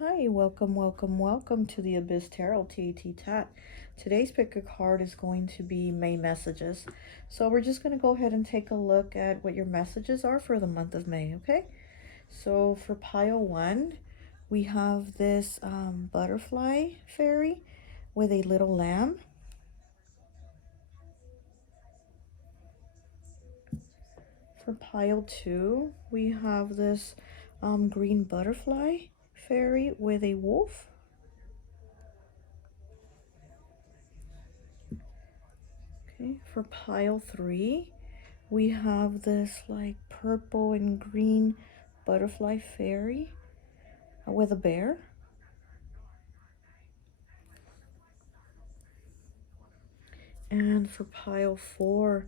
Hi, welcome to the Abyss Tarot T.A.T. Today's pick a card is going to be May messages. So we're just going to go ahead and take a look at what your messages are for the month of May, okay? So for pile 1, we have this butterfly fairy with a little lamb. For pile 2, we have this green butterfly fairy with a wolf. Okay, for pile 3, we have this like purple and green butterfly fairy with a bear. And for pile 4,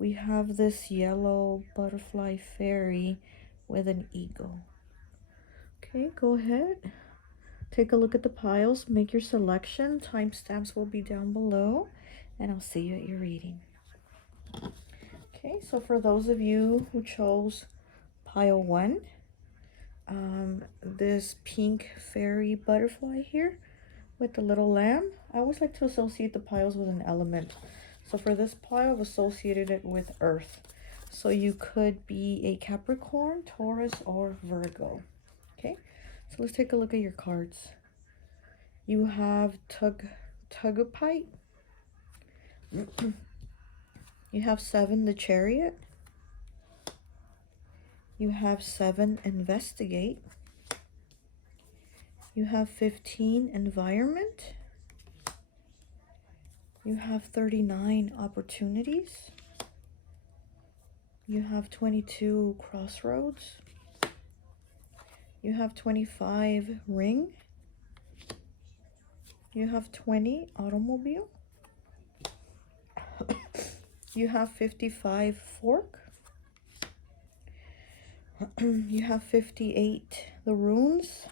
we have this yellow butterfly fairy with an eagle. Okay, go ahead. Take a look at the piles, make your selection. Timestamps will be down below, and I'll see you at your reading. Okay, so for those of you who chose pile 1, this pink fairy butterfly here with the little lamb, I always like to associate the piles with an element. So for this pile, I've associated it with earth. So you could be a Capricorn, Taurus, or Virgo. Okay, so let's take a look at your cards. You have Tugapite. You have 7, the Chariot. You have 7, Investigate. You have 15, Environment. You have 39, Opportunities. You have 22, Crossroads. You have 25, Ring. You have 20, Automobile. You have 55, Fork. You have 58, the Runes.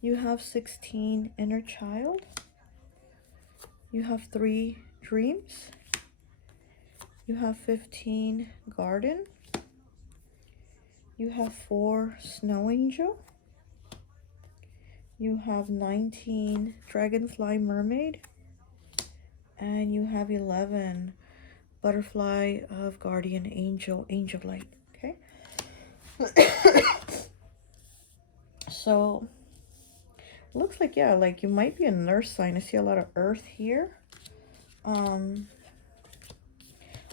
You have 16, Inner Child. You have 3, Dreams. You have 15, Garden. You have 4, Snow Angel. You have 19, Dragonfly Mermaid. And you have 11, Butterfly of Guardian Angel, Angel Light. Okay. So, looks like, yeah, like you might be a nurse sign. I see a lot of earth here.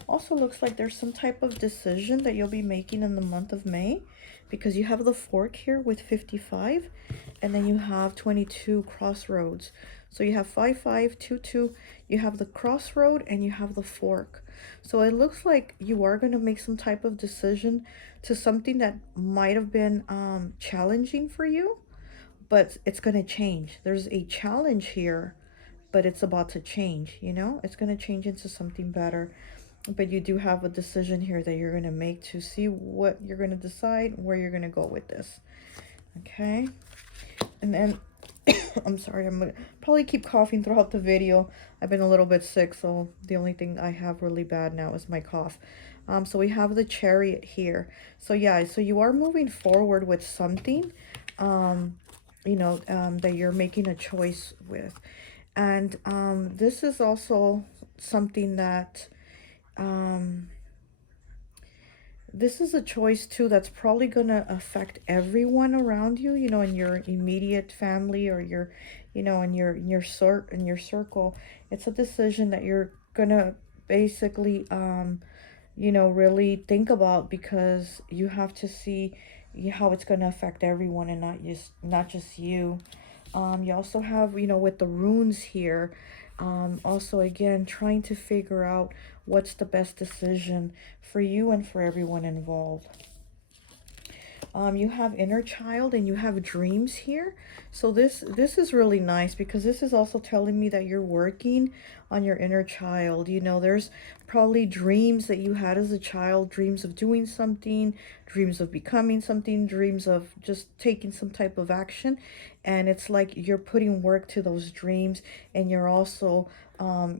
Also looks like there's some type of decision that you'll be making in the month of May, because you have the fork here with 55, and then you have 22, Crossroads. So you have 5, 5, 2, 2, you have the crossroad, and you have the fork. So it looks like you are going to make some type of decision to something that might have been challenging for you, but it's going to change. There's a challenge here, but it's about to change, you know? It's going to change into something better. But you do have a decision here that you're going to make to see what you're going to decide, where you're going to go with this. Okay. And then, I'm sorry, I'm going to probably keep coughing throughout the video. I've been a little bit sick, so the only thing I have really bad now is my cough. So we have the Chariot here. So yeah, so you are moving forward with something, you know, that you're making a choice with. And this is also something that this is a choice too that's probably gonna affect everyone around you, you know, in your immediate family, or your, you know, in your circle. It's a decision that you're gonna basically you know, really think about, because you have to see how it's gonna affect everyone and not just you. You also have, you know, with the runes here, also again trying to figure out what's the best decision for you and for everyone involved. You have inner child and you have dreams here. So this is really nice, because this is also telling me that you're working on your inner child. You know, there's probably dreams that you had as a child, dreams of doing something, dreams of becoming something, dreams of just taking some type of action. And it's like you're putting work to those dreams, and you're also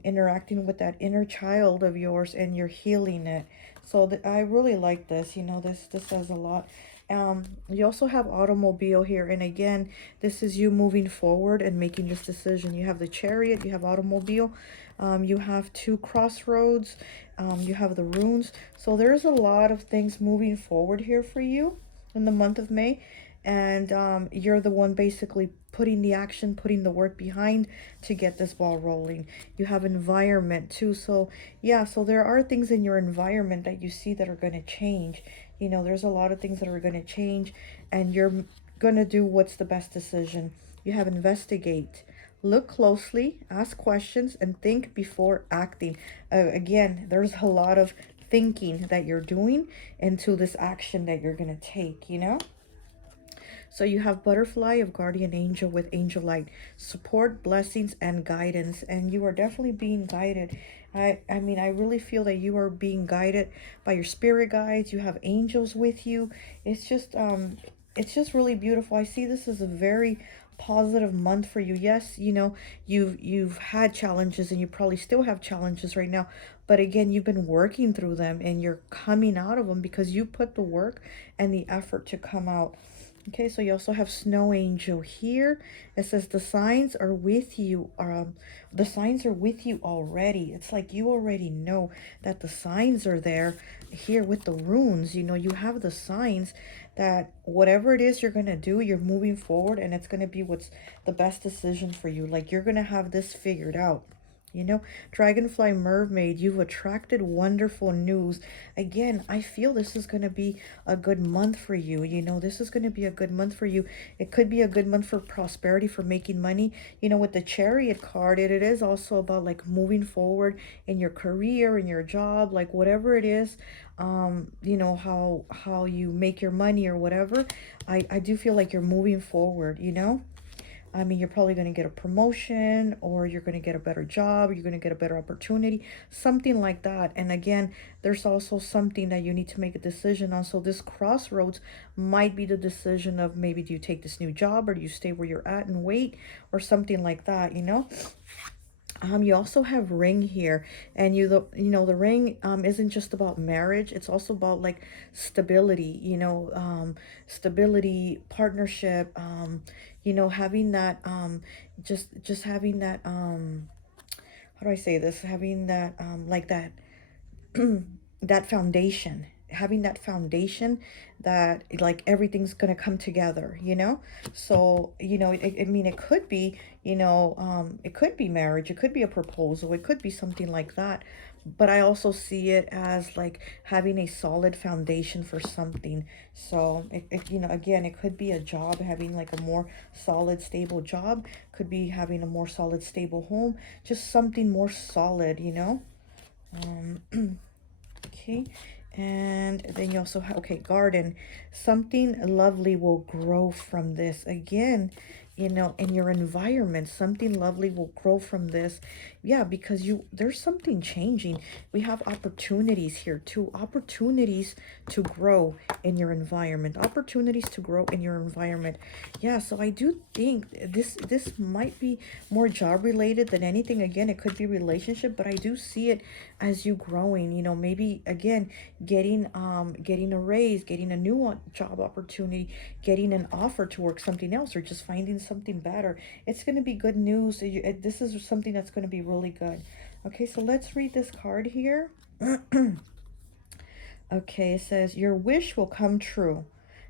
interacting with that inner child of yours, and you're healing it. So I really like this. You know, this says a lot. You also have automobile here, and again, this is you moving forward and making this decision. You have the chariot, you have automobile, you have two crossroads, you have the runes. So there's a lot of things moving forward here for you in the month of May, and you're the one basically putting the action, putting the work behind to get this ball rolling. You have environment too. So yeah, so there are things in your environment that you see that are going to change. You know, there's a lot of things that are going to change, and you're going to do what's the best decision. You have investigate. Look closely, ask questions, and think before acting. Again, there's a lot of thinking that you're doing into this action that you're going to take, you know? So you have butterfly of guardian angel with angel light, support, blessings, and guidance. And you are definitely being guided. I mean, I really feel that you are being guided by your spirit guides. You have angels with you. It's just really beautiful. I see this as a very positive month for you. Yes, you know, you've had challenges, and you probably still have challenges right now, but again, you've been working through them, and you're coming out of them because you put the work and the effort to come out. Okay, so you also have snow angel here. It says the signs are with you. The signs are with you already. It's like you already know that the signs are there here with the runes. You know, you have the signs that whatever it is you're going to do, you're moving forward, and it's going to be what's the best decision for you. Like, you're going to have this figured out. You know, dragonfly mermaid, you've attracted wonderful news. Again, I feel this is going to be a good month for you. You know, this is going to be a good month for you. It could be a good month for prosperity, for making money. You know, with the chariot card, it is also about like moving forward in your career, in your job, like whatever it is, you know, how you make your money or whatever. I do feel like you're moving forward, you know. I mean, you're probably going to get a promotion, or you're going to get a better job, or you're going to get a better opportunity, something like that. And again, there's also something that you need to make a decision on. So this crossroads might be the decision of, maybe do you take this new job, or do you stay where you're at and wait, or something like that, you know? You also have ring here, and you know, the ring isn't just about marriage. It's also about like stability, you know, stability, partnership, you know, having that just having that how do I say this, having that like that that foundation, having that foundation that like everything's gonna come together, you know. So you know, I mean, it could be, you know, it could be marriage, it could be a proposal, it could be something like that, but I also see it as like having a solid foundation for something. So you know, again, it could be a job, having like a more solid stable job, could be having a more solid stable home, just something more solid, you know. Okay, and then you also have, okay, garden, something lovely will grow from this. Again, you know, in your environment, something lovely will grow from this. Yeah, because there's something changing. We have opportunities here too, opportunities to grow in your environment, opportunities to grow in your environment. Yeah, so I do think this might be more job related than anything. Again, it could be relationship, but I do see it as you growing, you know, maybe again getting a raise, getting a new job opportunity, getting an offer to work something else, or just finding something better. It's going to be good news. This is something that's going to be really good. Okay, so let's read this card here. Okay, it says your wish will come true.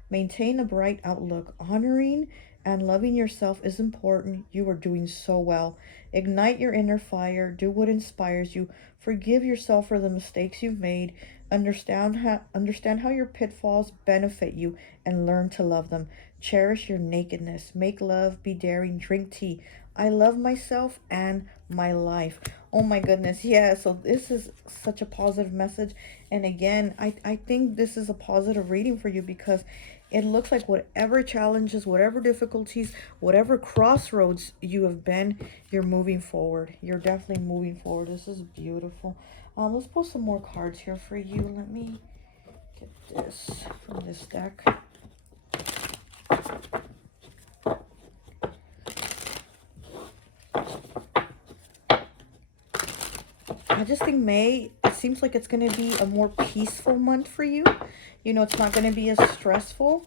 Maintain a bright outlook. Honoring and loving yourself is important. You are doing so well. Ignite your inner fire. Do what inspires you. Forgive yourself for the mistakes you've made. Understand how your pitfalls benefit you, and learn to love them. Cherish your nakedness. Make love. Be daring. Drink tea. I love myself and my life. Oh my goodness. Yeah, so this is such a positive message. And again, I think this is a positive reading for you, because it looks like whatever challenges, whatever difficulties, whatever crossroads you have been, you're moving forward. You're definitely moving forward. This is beautiful. Let's pull some more cards here for you. Let me get this from this deck. I just think May it seems like it's going to be a more peaceful month for you. You know, it's not going to be as stressful.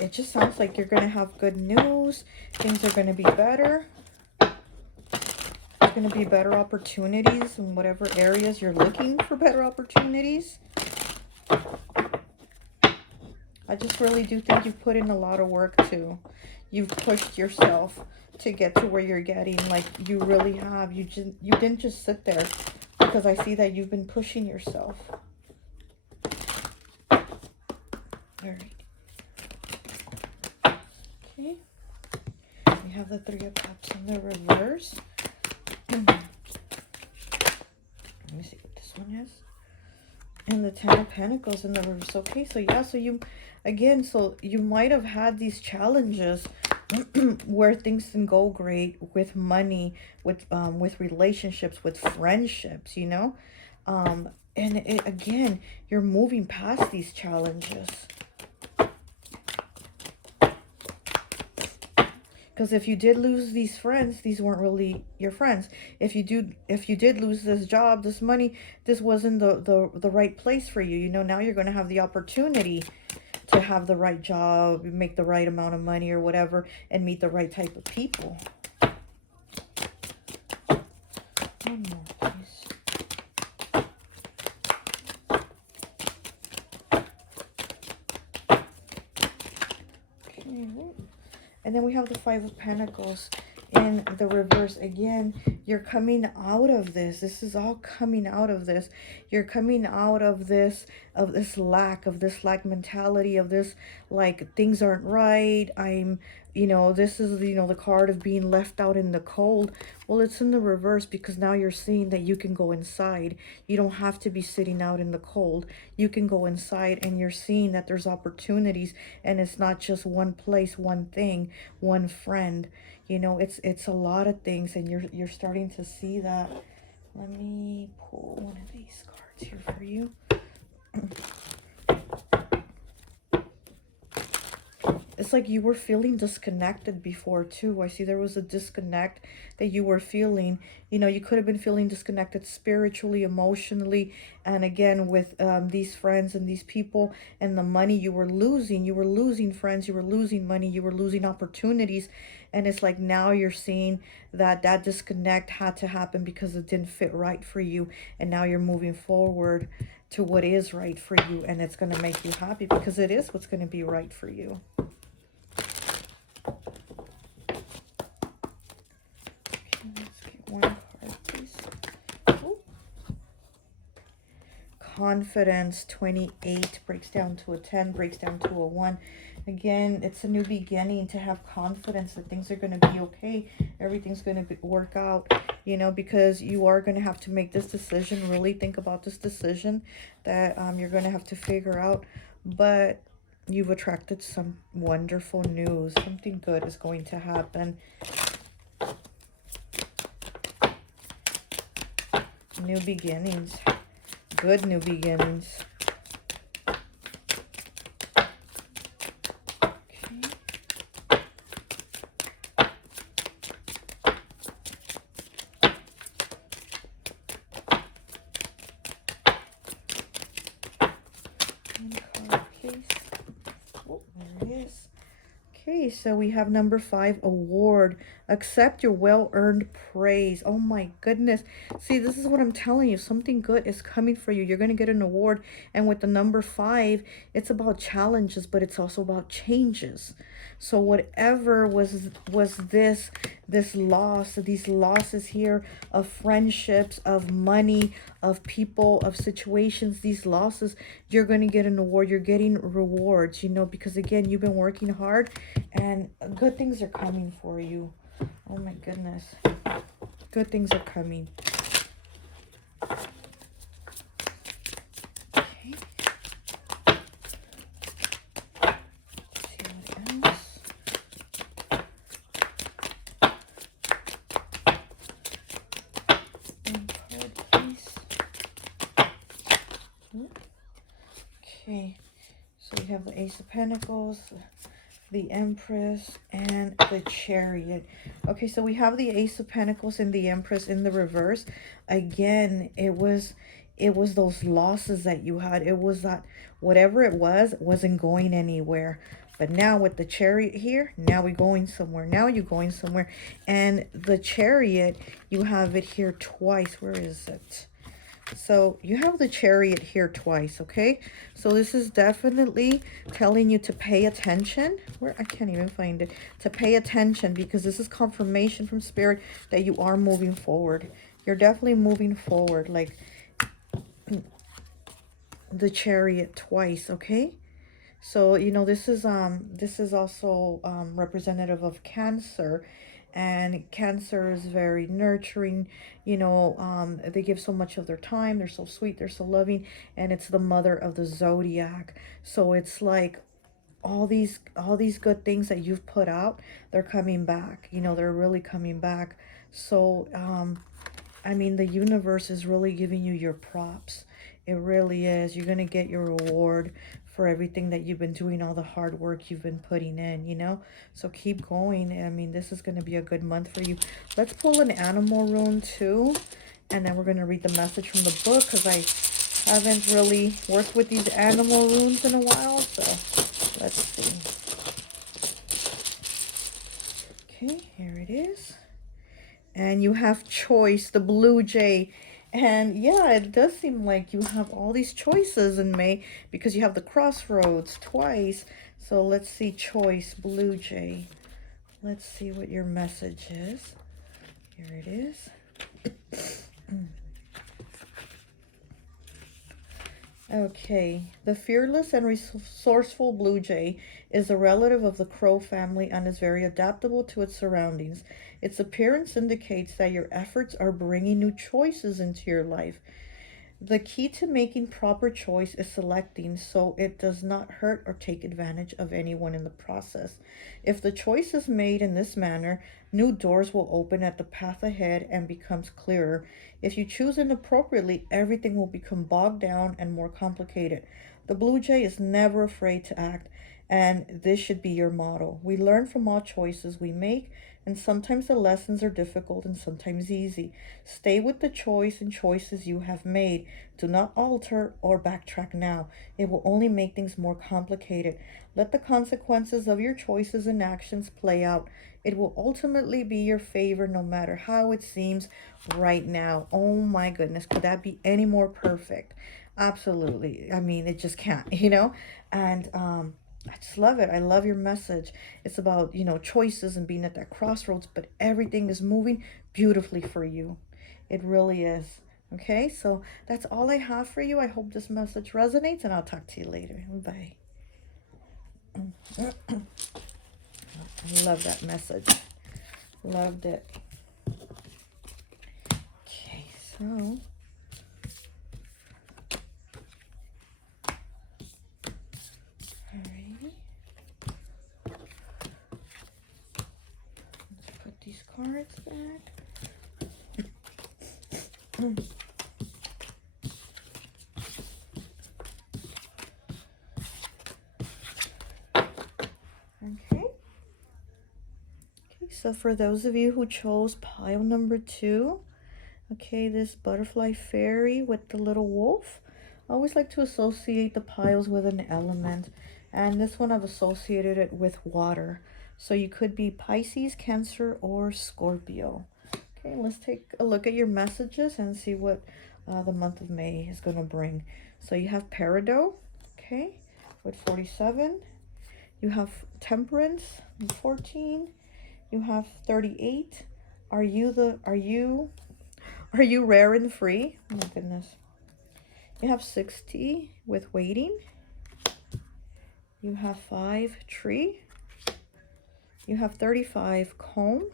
It just sounds like you're going to have good news. Things are going to be better. There's going to be better opportunities in whatever areas you're looking for better opportunities. I just really do think you've put in a lot of work too. You've pushed yourself to get to where you're getting. Like, you really have. You didn't just sit there, because I see that you've been pushing yourself. All right. Okay. We have the Three of Cups in the reverse. Let me see what this one is. And the Ten of Pentacles in the reverse. Okay, so yeah, so you, again, so you might have had these challenges where things didn't go great with money, with relationships, with friendships, you know. And again, you're moving past these challenges. Because if you did lose these friends, these weren't really your friends. If you did lose this job, this money, this wasn't the right place for you. You know, now you're going to have the opportunity to have the right job, make the right amount of money or whatever, and meet the right type of people. One more, please. Okay. And then we have the Five of Pentacles in the reverse. Again, you're coming out of this. This is all coming out of this. You're coming out of this lack mentality, of this, like, things aren't right. You know, this is, you know, the card of being left out in the cold. Well, it's in the reverse, because now you're seeing that you can go inside. You don't have to be sitting out in the cold. You can go inside, and you're seeing that there's opportunities, and it's not just one place, one thing, one friend. You know, it's a lot of things, and you're starting to see that. Let me pull one of these cards here for you. It's like you were feeling disconnected before too. I see there was a disconnect that you were feeling. You know, you could have been feeling disconnected spiritually, emotionally, and again with these friends and these people and the money you were losing. You were losing friends, you were losing money, you were losing opportunities. And it's like now you're seeing that that disconnect had to happen because it didn't fit right for you. And now you're moving forward to what is right for you, and it's going to make you happy, because it is what's going to be right for you. One card, please. Ooh. Confidence, 28 breaks down to a 10, breaks down to a 1. Again, it's a new beginning, to have confidence that things are going to be okay. Everything's going to work out, you know, because you are going to have to make this decision. Really think about this decision that you're going to have to figure out. But you've attracted some wonderful news. Something good is going to happen. New beginnings. Good new beginnings. Okay, so we have number 5, award. Accept your well-earned praise. Oh my goodness. See, this is what I'm telling you. Something good is coming for you. You're going to get an award. And with the number 5, it's about challenges, but it's also about changes. So whatever was this loss, these losses here of friendships, of money, of people, of situations, these losses, you're going to get an award. You're getting rewards, you know, because again, you've been working hard and good things are coming for you. Oh my goodness. Good things are coming. Okay. Let's see what else. One card, please. Okay. So we have the Ace of Pentacles, the Empress, and the Chariot. Okay, so we have the Ace of Pentacles and the Empress in the reverse. Again, it was those losses that you had. It was that whatever it was wasn't going anywhere. But now with the Chariot here, now we're going somewhere. Now you're going somewhere. And the Chariot, you have it here twice. Where is it? So you have the Chariot here twice, okay? So this is definitely telling you to pay attention. Where I can't even find it. To pay attention, because this is confirmation from Spirit that you are moving forward. You're definitely moving forward, like the Chariot twice, okay? So, you know, this is also representative of Cancer. And Cancer is very nurturing, you know, they give so much of their time. They're so sweet, they're so loving, and it's the mother of the zodiac. So it's like all these good things that you've put out, they're coming back. You know, they're really coming back. So, I mean, the universe is really giving you your props. It really is. You're going to get your reward for everything that you've been doing, all the hard work you've been putting in, you know? So keep going. I mean, this is going to be a good month for you. Let's pull an animal rune too. And then we're going to read the message from the book, because I haven't really worked with these animal runes in a while. So let's see. Okay, here it is. And you have choice, the blue jay. And yeah, it does seem like you have all these choices in May, because you have the crossroads twice. So let's see, choice, blue jay. Let's see what your message is. Here it is. Okay, the fearless and resourceful blue jay is a relative of the crow family and is very adaptable to its surroundings. Its appearance indicates that your efforts are bringing new choices into your life. The key to making proper choice is selecting so it does not hurt or take advantage of anyone in the process. If the choice is made in this manner, new doors will open at the path ahead and becomes clearer. If you choose inappropriately, everything will become bogged down and more complicated. The blue jay is never afraid to act, and this should be your motto. We learn from all choices we make, and sometimes the lessons are difficult and sometimes easy. Stay with the choice and choices you have made. Do not alter or backtrack now. It will only make things more complicated. Let the consequences of your choices and actions play out. It will ultimately be your favor no matter how it seems right now. Oh my goodness, could that be any more perfect? Absolutely. I mean, it just can't, you know? And I just love it. I love your message. It's about, you know, choices and being at that crossroads, but everything is moving beautifully for you. It really is. Okay, so that's all I have for you. I hope this message resonates, and I'll talk to you later. Bye. I love that message. Loved it. Okay, so put these cards back. Okay. So for those of you who chose pile number 2, okay, this butterfly fairy with the little wolf, I always like to associate the piles with an element, and this one I've associated it with water. So you could be Pisces, Cancer, or Scorpio. Okay, let's take a look at your messages and see what the month of May is going to bring. So you have Peridot, okay, with 47. You have Temperance, 14. You have 38. Are you rare and free? Oh my goodness. You have 60 with waiting. You have 5 tree. You have 35 comb.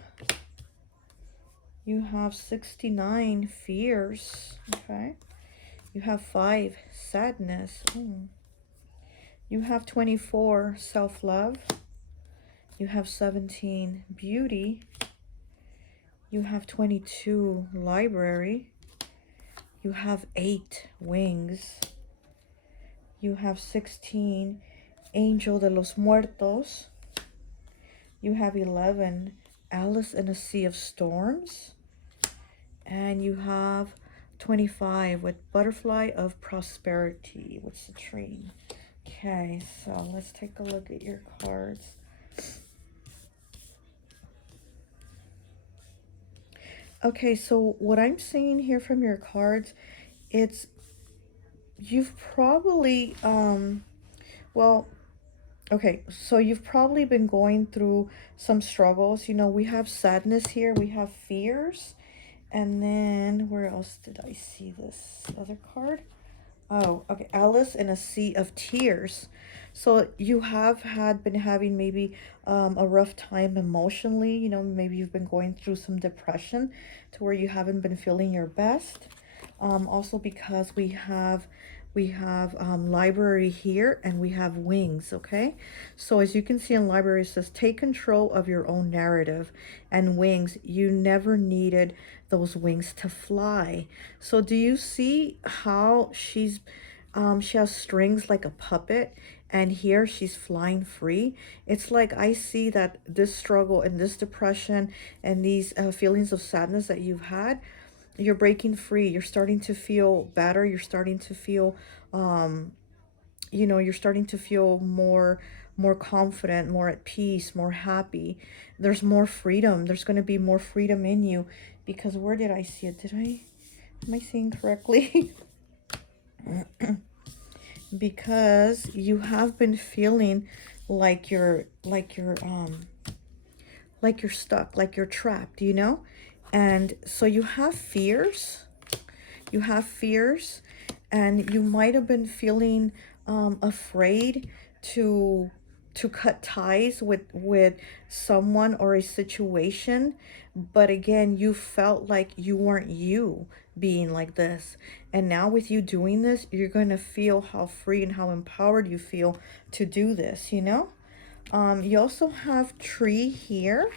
You have 69 fears. Okay. You have 5 sadness. You have 24 self-love. You have 17 beauty. You have 22 library. You have 8 wings. You have 16 angel de los muertos. You have 11, Alice in a Sea of Storms. And you have 25 with Butterfly of Prosperity. What's the tree? Okay, so let's take a look at your cards. Okay, so what I'm seeing here from your cards, it's you've probably well, okay, so you've probably been going through some struggles. You know, we have sadness here, we have fears, and then where else did I see this other card? Oh, okay. Alice in a Sea of Tears. So you have been having maybe a rough time emotionally. You know, maybe you've been going through some depression to where you haven't been feeling your best. Also because we have library here and we have wings. Okay, so as you can see in library, it says take control of your own narrative, and wings. You never needed those wings to fly. So do you see how she has strings like a puppet, and here she's flying free? It's like I see that this struggle and this depression and these feelings of sadness that you've had, you're breaking free. You're starting to feel better. You're starting to feel you know, you're starting to feel more confident, more at peace, more happy. There's more freedom. There's going to be more freedom in you, because where did I see it? Am I seeing correctly? Because you have been feeling like you're stuck, like you're trapped, you know? And so you have fears. You have fears, and you might have been feeling afraid to cut ties with someone or a situation. But again, you felt like you weren't you being like this. And now with you doing this, you're going to feel how free and how empowered you feel to do this, you know? You also have tree here,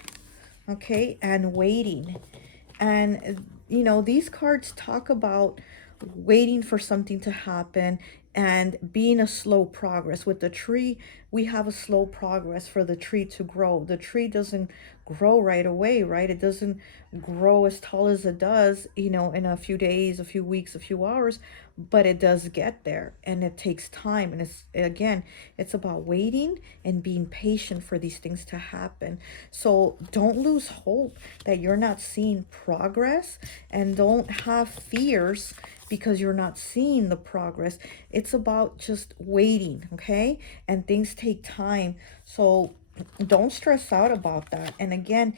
okay, and waiting. And, you know, these cards talk about waiting for something to happen and being a slow progress. With the tree, we have a slow progress for the tree to grow. The tree doesn't grow right away, right? It doesn't grow as tall as it does, you know, in a few days, a few weeks, a few hours, but it does get there, and it takes time. And it's, again, it's about waiting and being patient for these things to happen. So don't lose hope that you're not seeing progress, and don't have fears because you're not seeing the progress. It's about just waiting, okay? And things take time. So don't stress out about that. And again,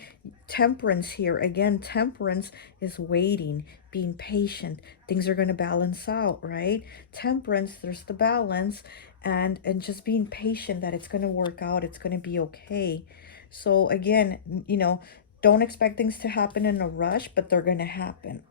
temperance here. Again, temperance is waiting, being patient. Things are going to balance out, right? Temperance, there's the balance, and just being patient that it's going to work out. It's going to be okay. So again, you know, don't expect things to happen in a rush, but they're going to happen.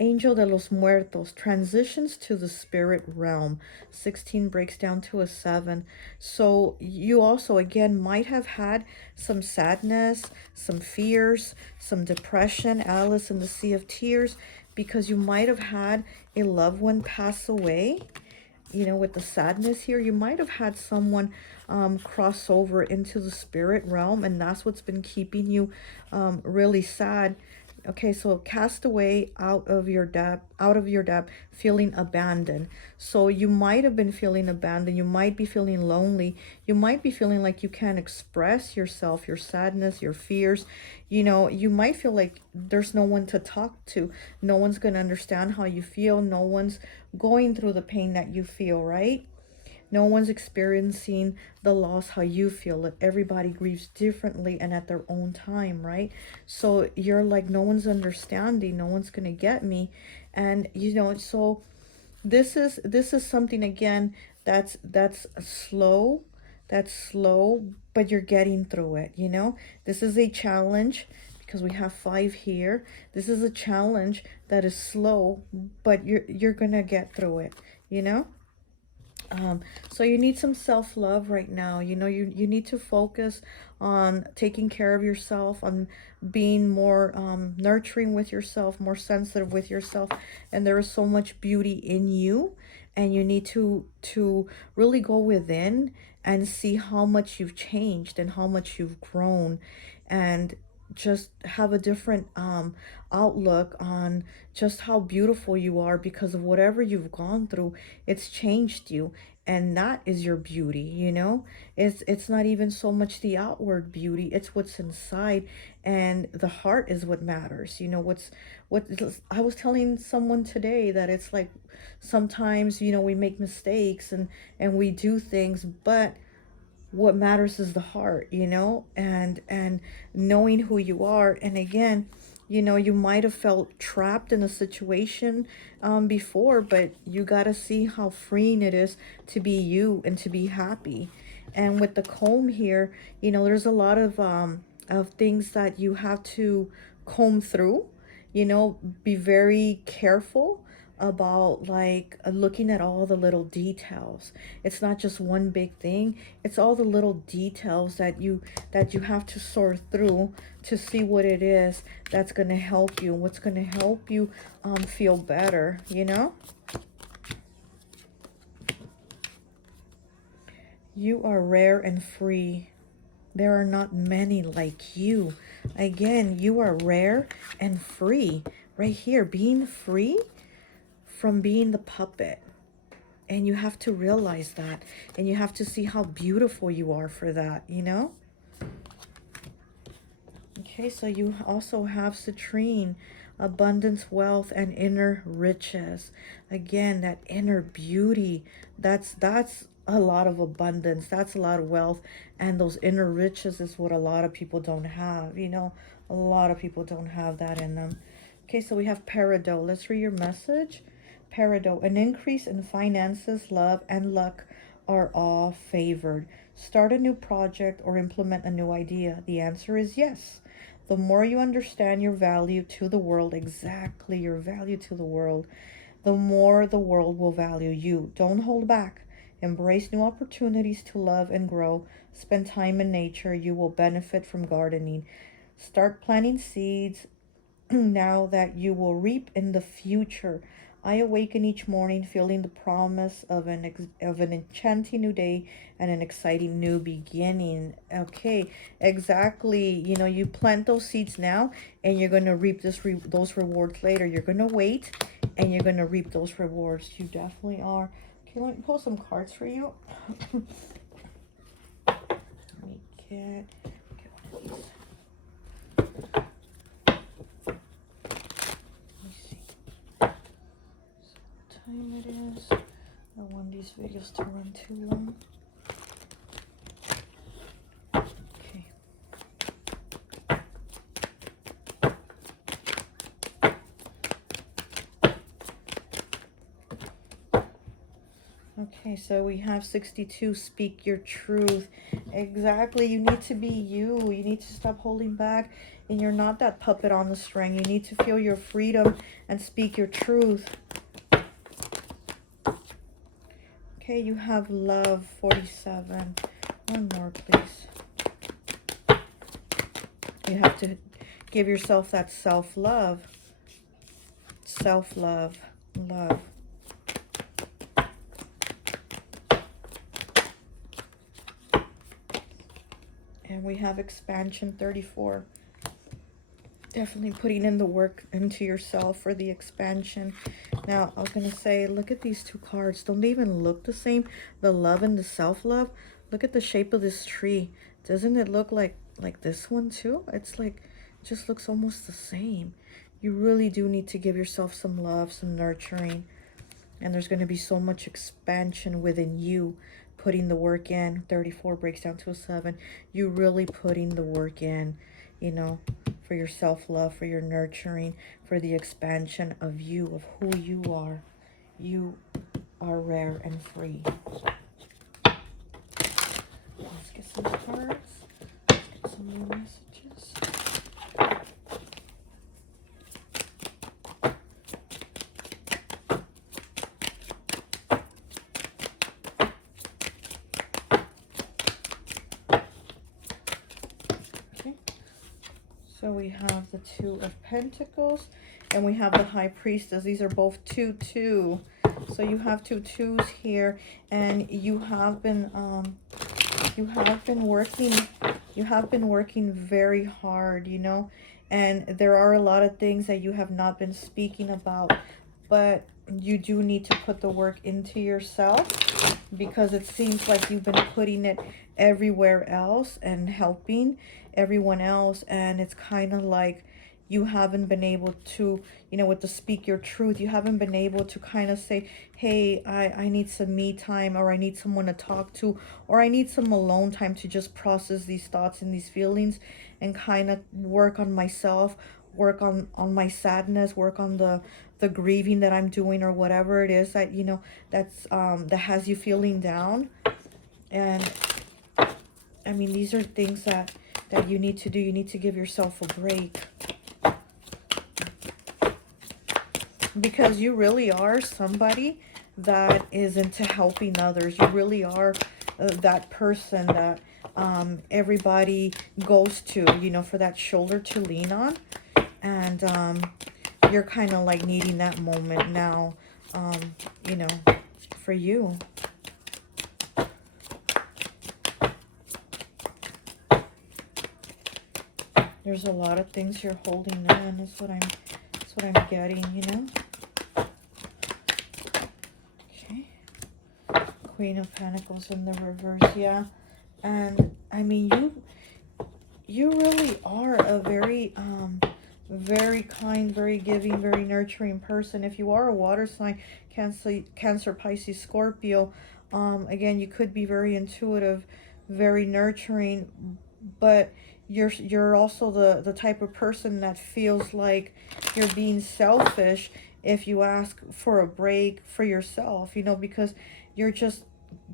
Angel de los Muertos transitions to the spirit realm. 16 breaks down to a 7. So you also, again, might have had some sadness, some fears, some depression, Alice in the Sea of Tears, because you might have had a loved one pass away. You know, with the sadness here, you might have had someone cross over into the spirit realm, and that's what's been keeping you really sad. Okay, so cast away out of your depth, feeling abandoned. So you might have been feeling abandoned. You might be feeling lonely. You might be feeling like you can't express yourself, your sadness, your fears. You know, you might feel like there's no one to talk to. No one's going to understand how you feel. No one's going through the pain that you feel, right? No one's experiencing the loss how you feel it. Everybody grieves differently and at their own time, right? So you're like, no one's understanding, no one's gonna get me. And you know, so this is something, again, that's slow, but you're getting through it, you know? This is a challenge because we have 5 here. This is a challenge that is slow, but you're gonna get through it, you know? So you need some self-love right now. You know, you need to focus on taking care of yourself, on being more nurturing with yourself, more sensitive with yourself. And there is so much beauty in you. and you need to really go within and see how much you've changed and how much you've grown, and just have a different outlook on just how beautiful you are because of whatever you've gone through. It's changed you, and that is your beauty, you know. It's not even so much the outward beauty, it's what's inside, and the heart is what matters, you know. What I was telling someone today, that it's like sometimes, you know, we make mistakes and we do things, but what matters is the heart, you know, and knowing who you are. And again, you know, you might have felt trapped in a situation before, but you got to see how freeing it is to be you and to be happy. And with the comb here, you know, there's a lot of things that you have to comb through, you know. Be very careful about like looking at all the little details. It's not just one big thing, it's all the little details that you have to sort through to see what it is that's going to help you, what's going to help you feel better, you know. You are rare and free. There are not many like you. Again, you are rare and free. Right here, being free from being the puppet. And you have to realize that. And you have to see how beautiful you are for that, you know? Okay, so you also have citrine, abundance, wealth, and inner riches. Again, that inner beauty, that's a lot of abundance, that's a lot of wealth, and those inner riches is what a lot of people don't have, you know. A lot of people don't have that in them. Okay, so we have peridot. Let's read your message. Peridot, an increase in finances, love, and luck are all favored. Start a new project or implement a new idea. The answer is yes. The more you understand your value to the world, exactly your value to the world, the more the world will value you. Don't hold back. Embrace new opportunities to love and grow. Spend time in nature. You will benefit from gardening. Start planting seeds now that you will reap in the future. I awaken each morning feeling the promise of an enchanting new day and an exciting new beginning. Okay, exactly. You know, you plant those seeds now and you're going to reap those rewards later. You're going to wait and you're going to reap those rewards. You definitely are. Okay, let me pull some cards for you. Let me get one of these. Time it is. I don't want these videos to run too long. Okay. Okay, so we have 62, speak your truth. Exactly, you need to be you. You need to stop holding back, and you're not that puppet on the string. You need to feel your freedom and speak your truth. Okay, you have love, 47. One more, please. You have to give yourself that self-love. Self-love. Love. And we have expansion, 34. Definitely putting in the work into yourself for the expansion. Now, I was going to say, look at these two cards. Don't they even look the same? The love and the self-love. Look at the shape of this tree. Doesn't it look like this one too? It's like, it just looks almost the same. You really do need to give yourself some love, some nurturing. And there's going to be so much expansion within you, putting the work in. 34 breaks down to a 7. You really putting the work in, you know, for your self-love, for your nurturing, for the expansion of you, of who you are. You are rare and free. Let's get some cards. Let's get some more messages. So we have the 2 of Pentacles, and we have the High Priestess. These are both 2-2. So you have 2 2s here, and you have been working, very hard, you know, and there are a lot of things that you have not been speaking about, but you do need to put the work into yourself, because it seems like you've been putting it everywhere else and helping everyone else, and it's kind of like you haven't been able to, you know, with the speak your truth, you haven't been able to kind of say, hey, I need some me time, or I need someone to talk to, or I need some alone time to just process these thoughts and these feelings, and kind of work on myself, work on my sadness, work on the grieving that I'm doing, or whatever it is that, you know, that's that has you feeling down. And I mean, these are things that you need to do. You need to give yourself a break, because you really are somebody that is into helping others. You really are that person that everybody goes to, you know, for that shoulder to lean on. And you're kind of like needing that moment now, you know, for you. There's a lot of things you're holding in. That's what I'm getting, you know. Okay. Queen of Pentacles in the reverse, yeah. And I mean, you really are a very very kind, very giving, very nurturing person. If you are a water sign, Cancer, Pisces, Scorpio, again, you could be very intuitive, very nurturing, but you're also the type of person that feels like you're being selfish if you ask for a break for yourself, you know, because you're just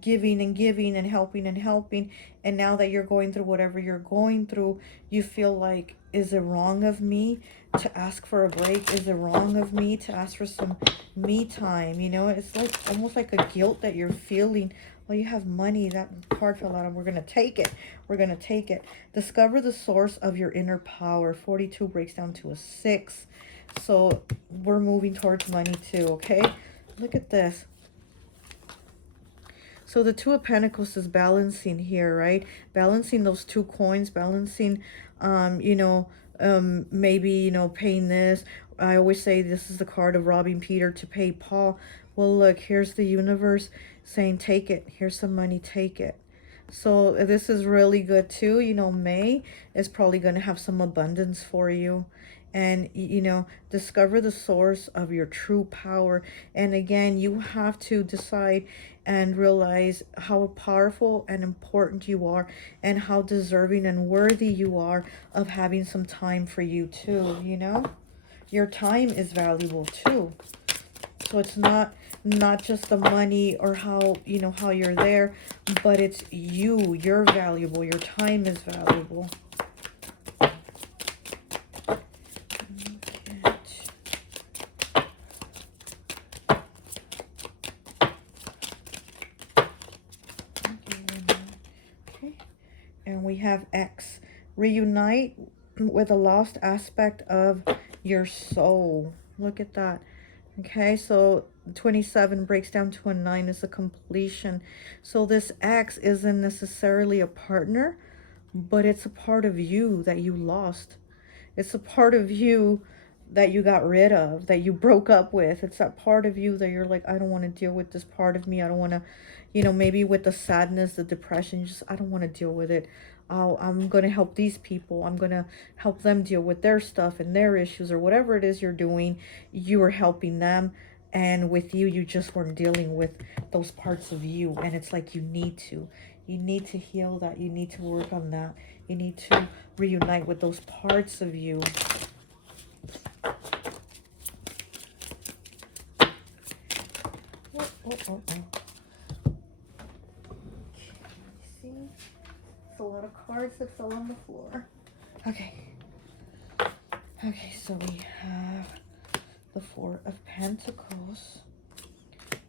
giving and giving and helping and helping, and now that you're going through whatever you're going through, you feel like, is it wrong of me to ask for a break? Is it wrong of me to ask for some me time? You know, it's like almost like a guilt that you're feeling. Well, you have money. That card fell out, and we're going to take it. We're going to take it. Discover the source of your inner power. 42 breaks down to a 6. So we're moving towards money too, okay? Look at this. So the Two of Pentacles is balancing here, right? Balancing those 2 coins, balancing, you know, maybe, you know, paying this. I always say this is the card of robbing Peter to pay Paul. Well, look, here's the universe saying, take it. Here's some money, take it. So this is really good too. You know, May is probably going to have some abundance for you. And, you know, discover the source of your true power. And again, you have to decide and realize how powerful and important you are, and how deserving and worthy you are of having some time for you too, you know? Your time is valuable too. So it's not just the money or how, you know, how you're there, but it's you're valuable. Your time is valuable. And we have X. Reunite with a lost aspect of your soul. Look at that. Okay, so 27 breaks down to a 9 is a completion. So this X isn't necessarily a partner, but it's a part of you that you lost. It's a part of you that you got rid of, that you broke up with. It's that part of you that you're like, I don't want to deal with this part of me. I don't want to, you know, maybe with the sadness, the depression, just, I don't want to deal with it. I'm going to help these people. I'm going to help them deal with their stuff and their issues, or whatever it is you're doing. You are helping them. And with you, you just weren't dealing with those parts of you. And it's like you need to. You need to heal that. You need to work on that. You need to reunite with those parts of you. Okay, see? It's a lot of cards that fell on the floor. Okay. Okay, so we have the Four of Pentacles,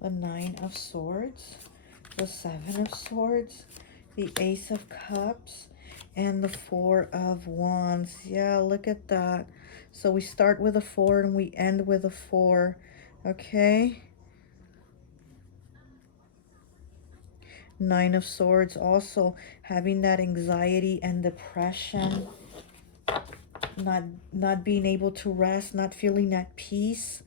the Nine of Swords, the Seven of Swords, the Ace of Cups, and the Four of Wands. Yeah, look at that. So we start with a 4 and we end with a 4. Okay. Nine of Swords, also having that anxiety and depression, not being able to rest, not feeling at peace,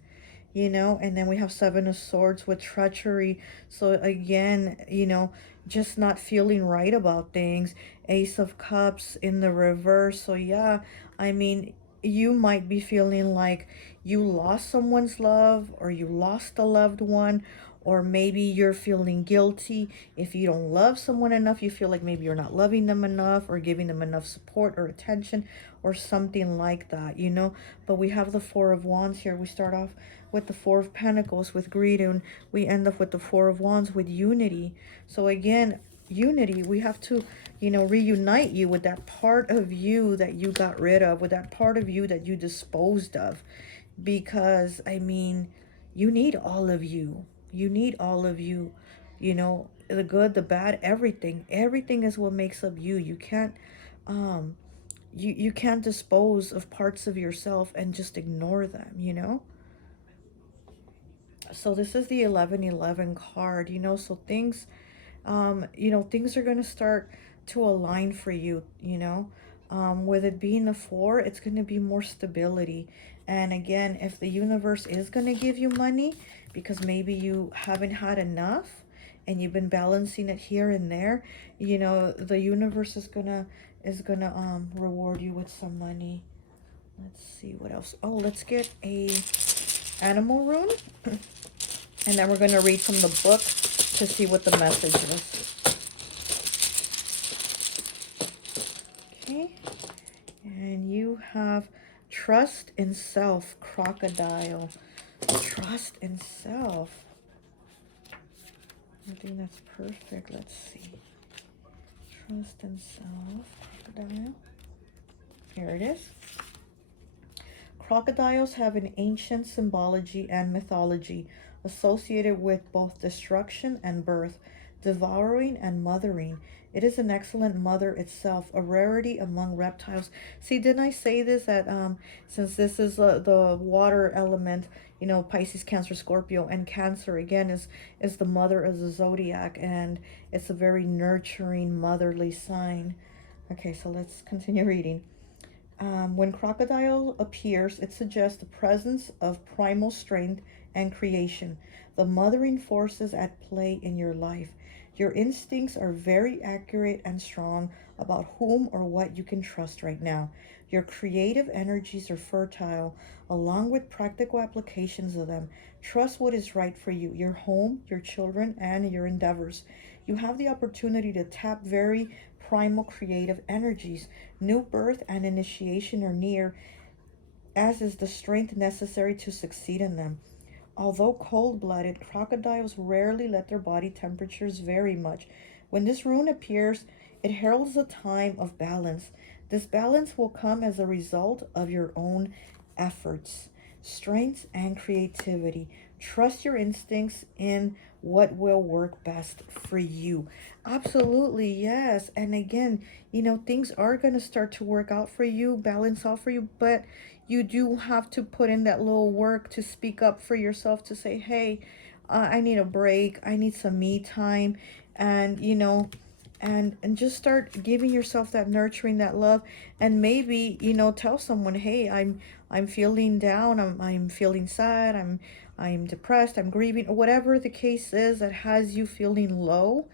you know. And then we have Seven of Swords with treachery. So again, you know, just not feeling right about things. Ace of Cups in the reverse. So yeah, I mean, you might be feeling like you lost someone's love, or you lost a loved one, or maybe you're feeling guilty if you don't love someone enough. You feel like maybe you're not loving them enough or giving them enough support or attention or something like that, you know. But we have the Four of Wands here. We start off with the Four of Pentacles with greed, and we end up with the Four of Wands with unity. So again, unity, we have to, you know, reunite you with that part of you that you got rid of, with that part of you that you disposed of. Because I mean, you need all of you. You need all of you, you know, the good, the bad, everything is what makes up you. You can't you can't dispose of parts of yourself and just ignore them, you know. So this is the 1111 card, you know. So things, you know, things are going to start to align for you, you know. With it being the four, it's going to be more stability. And again, if the universe is going to give you money because maybe you haven't had enough and you've been balancing it here and there, you know, the universe is gonna reward you with some money. Let's see what else. Oh, let's get a animal rune. And then we're going to read from the book to see what the message is. Okay. And you have trust in self, crocodile. Trust in self. I think that's perfect. Let's see. Trust in self, crocodile. Here it is. Crocodiles have an ancient symbology and mythology associated with both destruction and birth, devouring and mothering. It is an excellent mother itself, a rarity among reptiles. See, didn't I say this that since this is the water element, you know, Pisces, Cancer, Scorpio, and Cancer again is the mother of the zodiac, and it's a very nurturing, motherly sign. Okay, so let's continue reading. When crocodile appears, it suggests the presence of primal strength and creation, the mothering forces at play in your life. Your instincts are very accurate and strong about whom or what you can trust right now. Your creative energies are fertile, along with practical applications of them. Trust what is right for you, your home, your children, and your endeavors. You have the opportunity to tap very primal creative energies. New birth and initiation are near, as is the strength necessary to succeed in them. Although cold-blooded, crocodiles rarely let their body temperatures vary much. When this rune appears, it heralds a time of balance. This balance will come as a result of your own efforts, strengths, and creativity. Trust your instincts in what will work best for you. Absolutely, yes. And again, you know, things are going to start to work out for you, balance out for you, but you do have to put in that little work to speak up for yourself, to say, hey, I need a break. I need some me time. And, you know, and just start giving yourself that nurturing, that love. And maybe, you know, tell someone, hey, I'm feeling down, I'm feeling sad, I'm depressed, I'm grieving, or whatever the case is that has you feeling low.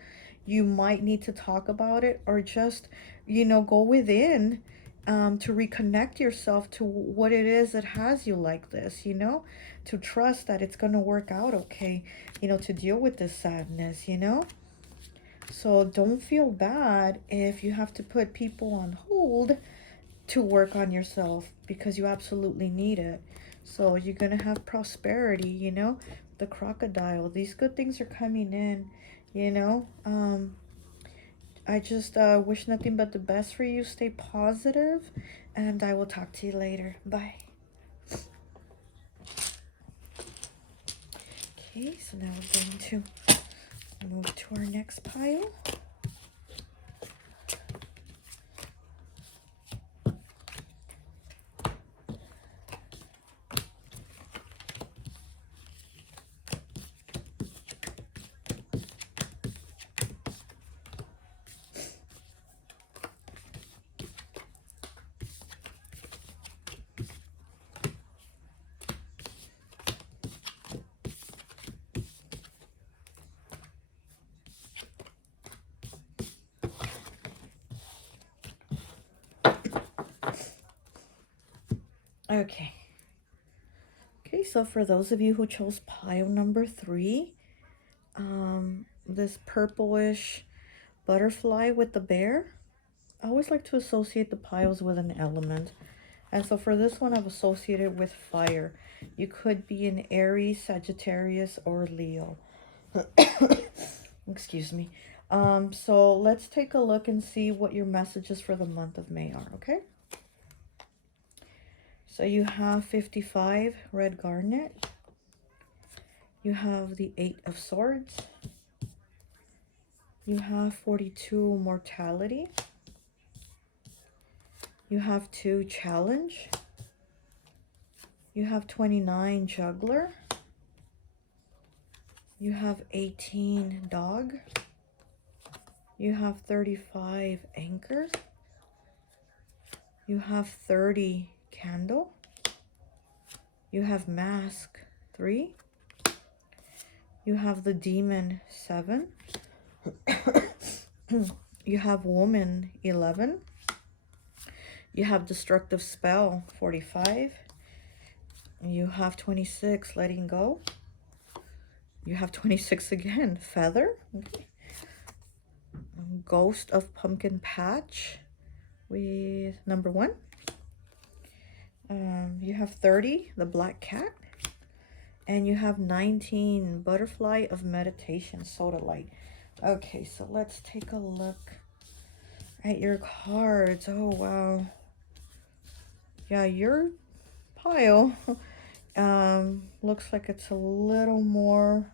You might need to talk about it, or just, you know, go within, to reconnect yourself to what it is that has you like this, you know, to trust that it's going to work out okay, you know, to deal with this sadness, you know. So don't feel bad if you have to put people on hold to work on yourself, because you absolutely need it. So you're going to have prosperity, you know, the crocodile. These good things are coming in, you know. I just wish nothing but the best for you. Stay positive, and I will talk to you later. Bye. Okay, so now we're going to move to our next pile. Okay. Okay, so for those of you who chose pile number 3, this purplish butterfly with the bear, I always like to associate the piles with an element. And so for this one, I've associated with fire. You could be an Aries, Sagittarius, or Leo. Excuse me. So let's take a look and see what your messages for the month of May are, okay? So you have 55, red garnet. You have the 8 of swords. You have 42, mortality. You have 2, challenge. You have 29, juggler. You have 18, dog. You have 35, anchor. You have 30, candle. You have mask, 3. You have the demon, 7. You have woman, 11. You have destructive spell, 45. You have 26, letting go. You have 26 again, feather. Okay. Ghost of pumpkin patch with number 1. You have 30, the black cat. And you have 19, butterfly of meditation, soda light. Okay, so let's take a look at your cards. Oh, wow. Yeah, your pile looks like it's a little more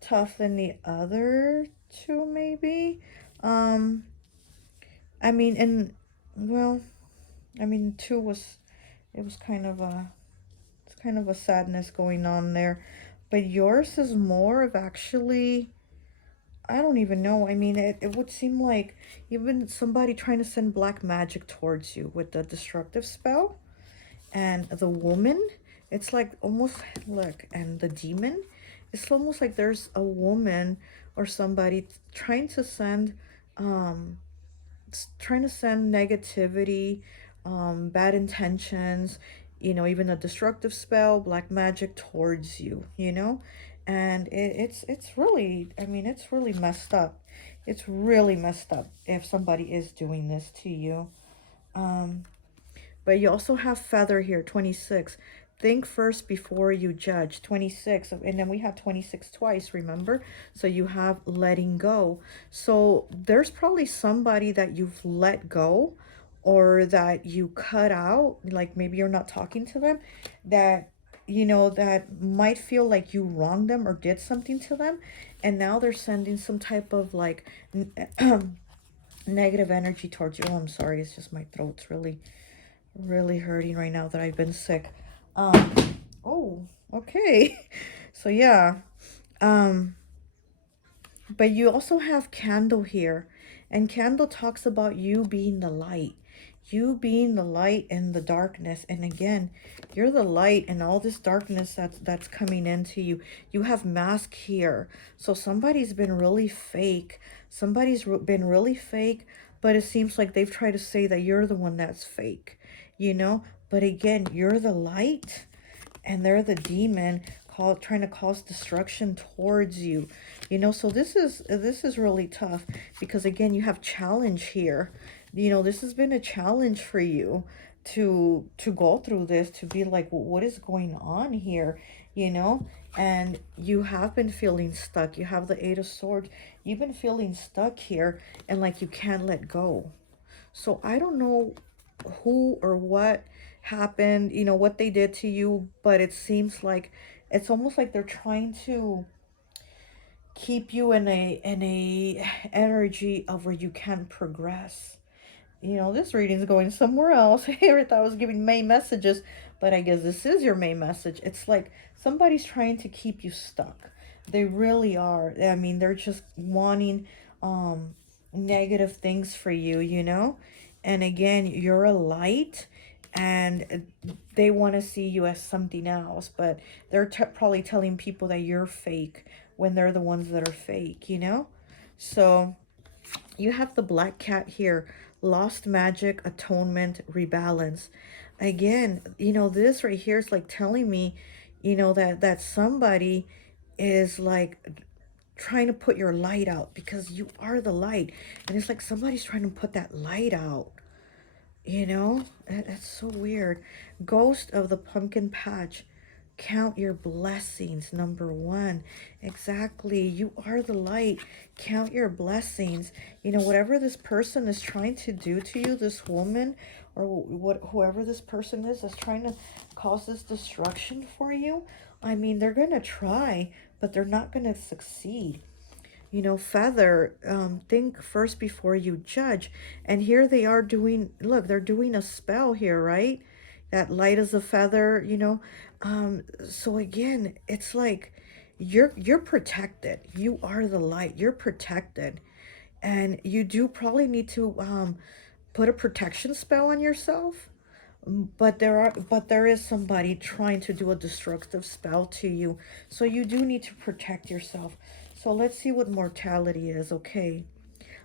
tough than the other 2, maybe. I mean, and, well, I mean, 2 was, it was kind of a, it's kind of a sadness going on there. But yours is more of actually, I don't even know. I mean, it would seem like even somebody trying to send black magic towards you with the destructive spell. And the woman, it's like almost, look, and the demon, it's almost like there's a woman or somebody trying to send negativity, bad intentions, you know, even a destructive spell, black magic towards you, you know. And it's really, I mean, it's really messed up. It's really messed up if somebody is doing this to you. But you also have feather here, 26. Think first before you judge, 26. And then we have 26 twice, remember? So you have letting go. So there's probably somebody that you've let go or that you cut out, like maybe you're not talking to them, that, you know, that might feel like you wronged them or did something to them. And now they're sending some type of like negative energy towards you. Oh, I'm sorry. It's just my throat's really hurting right now that I've been sick. Oh, okay. So yeah. But you also have candle here, and candle talks about you being the light. You being the light in the darkness. And again, you're the light in all this darkness that's coming into you. You have mask here. So somebody's been really fake. Somebody's been really fake, but it seems like they've tried to say that you're the one that's fake, you know? But again, you're the light and they're the demon trying to cause destruction towards you, you know. So this is really tough because again, you have challenge here. You know, this has been a challenge for you to go through this, to be like, well, what is going on here, you know? And you have been feeling stuck. You have the 8 of swords. You've been feeling stuck here and like you can't let go. So I don't know who or what happened, you know, what they did to you, but it seems like it's almost like they're trying to keep you in a energy of where you can't progress. You know, this reading is going somewhere else. I thought I was giving May messages, but I guess this is your May message. It's like somebody's trying to keep you stuck. They really are. I mean, they're just wanting negative things for you, you know? And again, you're a light and they want to see you as something else, but they're probably telling people that you're fake when they're the ones that are fake, you know? So you have the black cat here, lost magic, atonement, rebalance. again, you know, this right here is like telling me, you know, that somebody is like trying to put your light out, because you are the light. And it's like somebody's trying to put that light out. You know, that's so weird. Ghost of the pumpkin patch. Count your blessings, number one. Exactly. You are the light. Count your blessings. You know, whatever this person is trying to do to you, this woman, or whoever this person is that's trying to cause this destruction for you, I mean, they're going to try, but they're not going to succeed. You know, feather, think first before you judge. And here they are doing, look, they're doing a spell here, right? That light as a feather, you know. So again, it's like you're protected. You are the light. You're protected. And you do probably need to put a protection spell on yourself. But there is somebody trying to do a destructive spell to you. So you do need to protect yourself. So let's see what mortality is. Okay.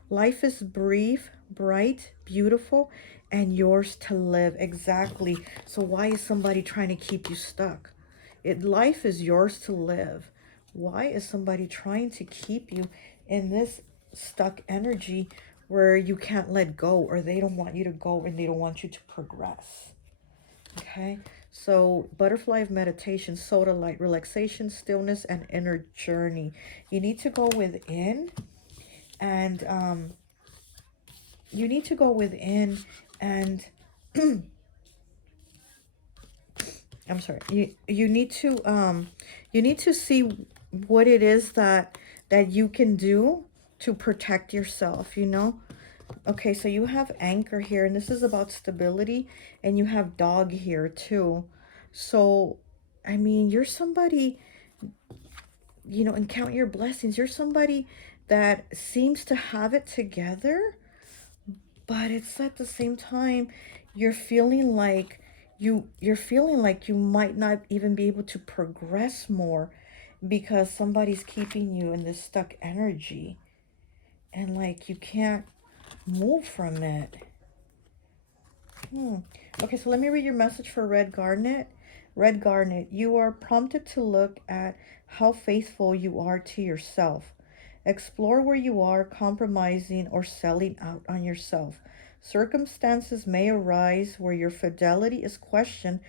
Life is brief, bright, beautiful, and yours to live. Exactly. So why is somebody trying to keep you stuck? Life is yours to live. Why is somebody trying to keep you in this stuck energy where you can't let go, or they don't want you to go and they don't want you to progress? Okay, so butterfly of meditation, soda light, relaxation, stillness, and inner journey. You need to go within, and you need to go within, and I'm sorry. You need to see what it is that you can do to protect yourself, you know? Okay, so you have anchor here, and this is about stability, and you have dog here too. So, I mean, you're somebody, you know, and count your blessings. You're somebody that seems to have it together, but it's at the same time, you're feeling like you're feeling like you might not even be able to progress more because somebody's keeping you in this stuck energy, and like you can't move from it. Okay, so let me read your message for Red Garnet. Red Garnet, you are prompted to look at how faithful you are to yourself. Explore where you are compromising or selling out on yourself. Circumstances may arise where your fidelity is questioned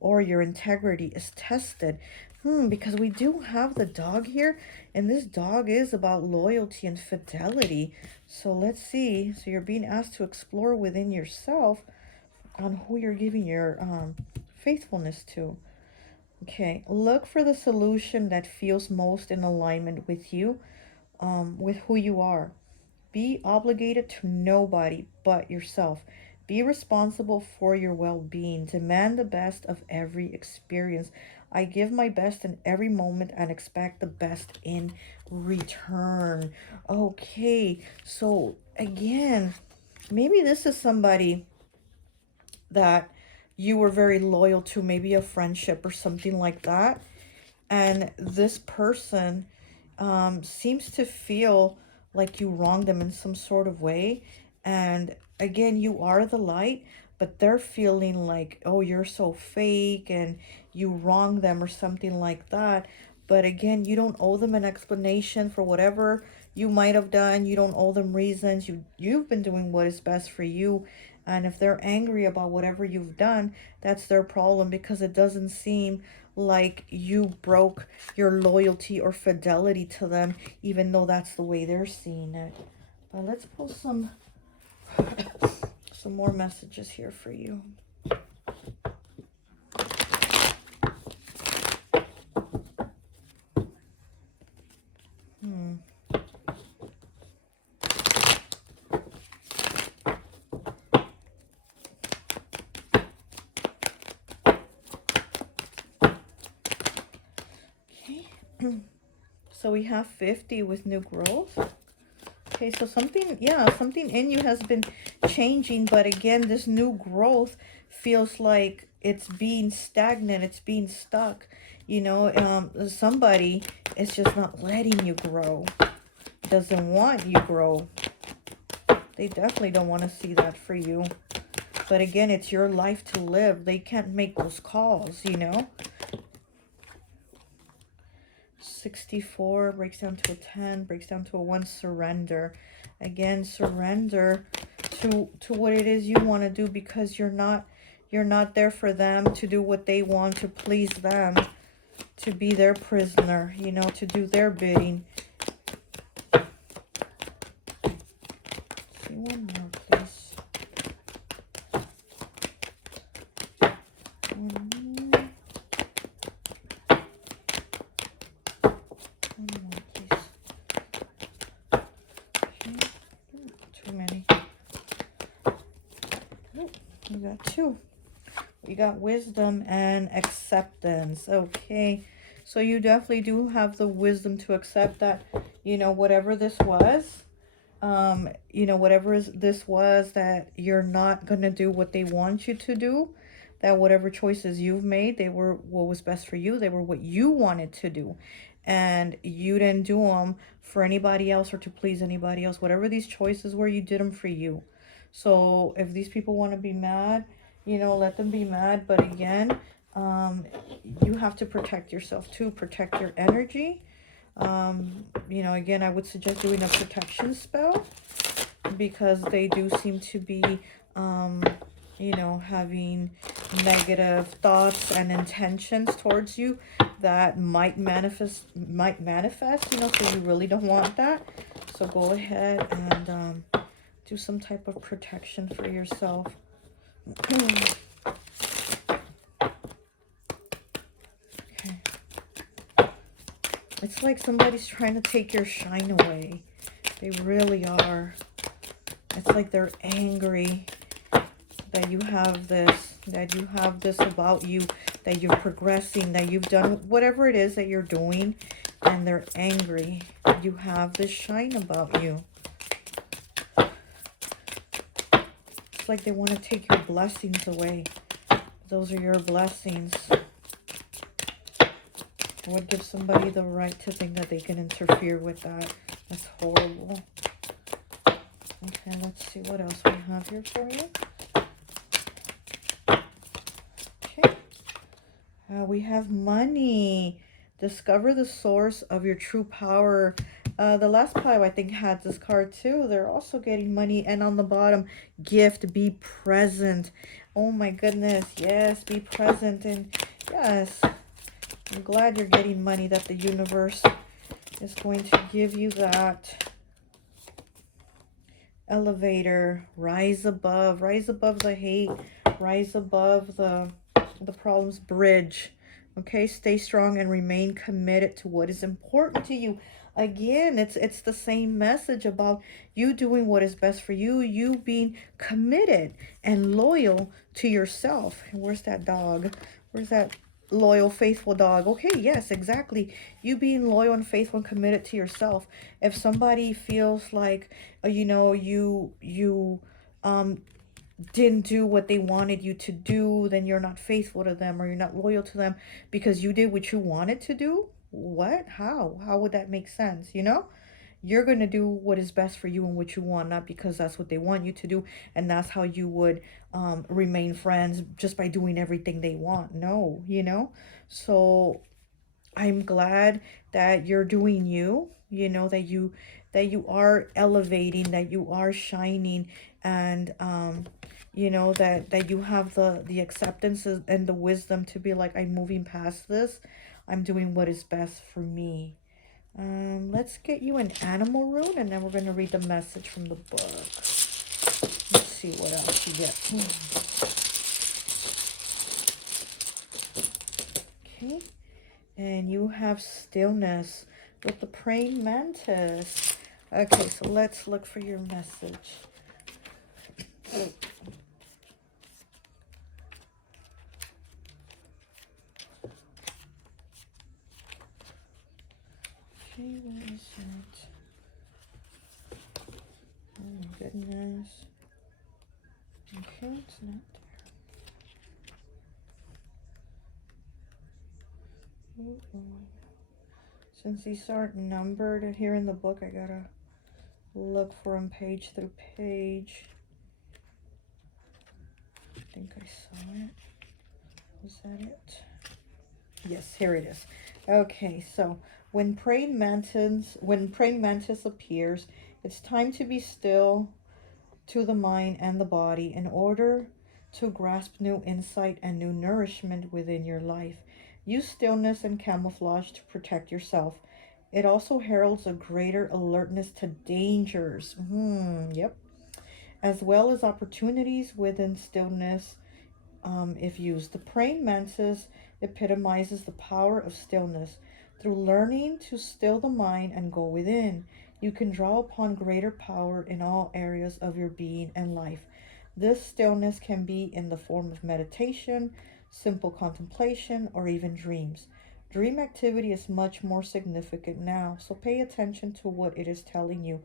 or your integrity is tested. Because we do have the dog here, and this dog is about loyalty and fidelity. So let's see. So you're being asked to explore within yourself on who you're giving your faithfulness to. Okay, look for the solution that feels most in alignment with you, with who you are. Be obligated to nobody but yourself. Be responsible for your well-being. Demand the best of every experience. I give my best in every moment and expect the best in return. Okay, so again, maybe this is somebody that you were very loyal to, maybe a friendship or something like that. And this person seems to feel like you wronged them in some sort of way. And again, you are the light, but they're feeling like, oh, you're so fake and you wronged them or something like that. But again, you don't owe them an explanation for whatever you might have done. You don't owe them reasons. You've been doing what is best for you. And if they're angry about whatever you've done, that's their problem, because it doesn't seem like you broke your loyalty or fidelity to them, even though that's the way they're seeing it. But let's pull some more messages here for you. Okay. So we have 50 with new growth. Okay, so something in you has been changing, but again, this new growth feels like it's being stagnant, it's being stuck. You know, somebody is just not letting you grow, doesn't want you grow. They definitely don't want to see that for you. But again, it's your life to live. They can't make those calls, you know. 64 breaks down to a 10, breaks down to a 1. Surrender. Again, surrender to what it is you want to do, because you're not there for them to do what they want, to please them, to be their prisoner, you know, to do their bidding. See one more, please. One more. One more, please. Okay. Too many. Oh, we got 2. We got wisdom and acceptance. Okay, so you definitely do have the wisdom to accept that, you know, whatever this was, you know, whatever this was, that you're not going to do what they want you to do, that whatever choices you've made, they were what was best for you. They were what you wanted to do. And you didn't do them for anybody else or to please anybody else. Whatever these choices were, you did them for you. So if these people want to be mad, you know, let them be mad. But again, you have to protect yourself too. Protect your energy. You know, again, I would suggest doing a protection spell, because they do seem to be, you know, having negative thoughts and intentions towards you that might manifest, you know, so you really don't want that. So go ahead and do some type of protection for yourself. Okay. It's like somebody's trying to take your shine away. They really are. It's like they're angry that you have this, about you, that you're progressing, that you've done whatever it is that you're doing, and they're angry. You have this shine about you. It's like they want to take your blessings away. Those are your blessings. What gives somebody the right to think that they can interfere with that? That's horrible. Okay, let's see what else we have here for you. Okay. We have money. Discover the source of your true power. The last pile, I think, had this card too. They're also getting money. And on the bottom, gift, be present. Oh my goodness. Yes, be present. And yes, I'm glad you're getting money, that the universe is going to give you that. Elevator, rise above the hate, rise above the problems, bridge. Okay, stay strong and remain committed to what is important to you. Again, it's the same message about you doing what is best for you, you being committed and loyal to yourself. And where's that dog? Where's that loyal, faithful dog? Okay, yes, exactly. You being loyal and faithful and committed to yourself. If somebody feels like, you know, you didn't do what they wanted you to do, then you're not faithful to them, or you're not loyal to them because you did what you wanted to do. What? How would that make sense? You know, you're going to do what is best for you and what you want, not because that's what they want you to do, and that's how you would remain friends, just by doing everything they want. No, you know. So I'm glad that you're doing you, you know, that you are elevating, that you are shining, and you know, that you have the acceptance and the wisdom to be like, I'm moving past this. I'm doing what is best for me. Let's get you an animal rune, and then we're going to read the message from the book. Let's see what else you get. Okay. And you have stillness with the praying mantis. Okay, so let's look for your message. Okay, where is it? Oh my goodness. Okay, it's not there. Since these aren't numbered here in the book, I gotta look for them page through page. think I saw it. Was that it? Yes, here it is. Okay, so when praying mantis appears, it's time to be still to the mind and the body in order to grasp new insight and new nourishment within your life. Use stillness and camouflage to protect yourself. It also heralds a greater alertness to dangers. Yep. As well as opportunities within stillness if used. The praying mantis epitomizes the power of stillness. Through learning to still the mind and go within, you can draw upon greater power in all areas of your being and life. This stillness can be in the form of meditation, simple contemplation, or even dreams. Dream activity is much more significant now, so pay attention to what it is telling you.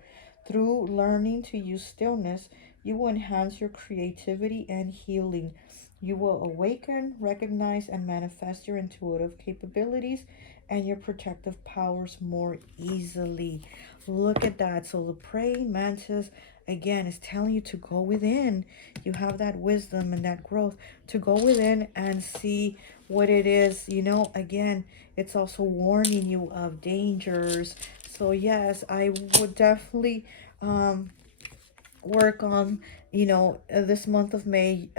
Through learning to use stillness, you will enhance your creativity and healing. You will awaken, recognize, and manifest your intuitive capabilities and your protective powers more easily. Look at that. So the praying mantis, again, is telling you to go within. You have that wisdom and that growth to go within and see what it is. You know, again, it's also warning you of dangers. So yes, I would definitely work on, you know, this month of May,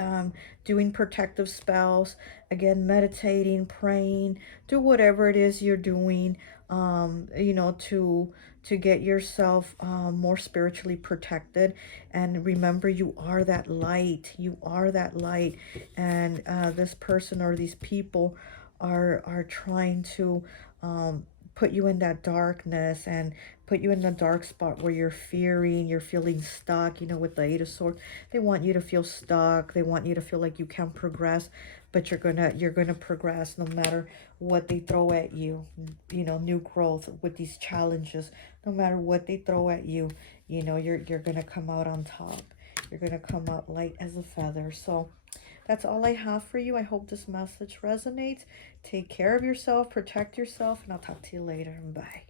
doing protective spells, again, meditating, praying, do whatever it is you're doing, you know, to get yourself more spiritually protected. And remember, you are that light. You are that light. And this person or these people are trying to put you in that darkness and put you in the dark spot where you're feeling stuck, you know, with the Eight of Swords. They want you to feel stuck. They want you to feel like you can't progress, but you're gonna progress no matter what they throw at you. You know, new growth with these challenges. No matter what they throw at you, you know, you're gonna come out on top. You're gonna come out light as a feather. So that's all I have for you. I hope this message resonates. Take care of yourself, protect yourself, and I'll talk to you later. Bye.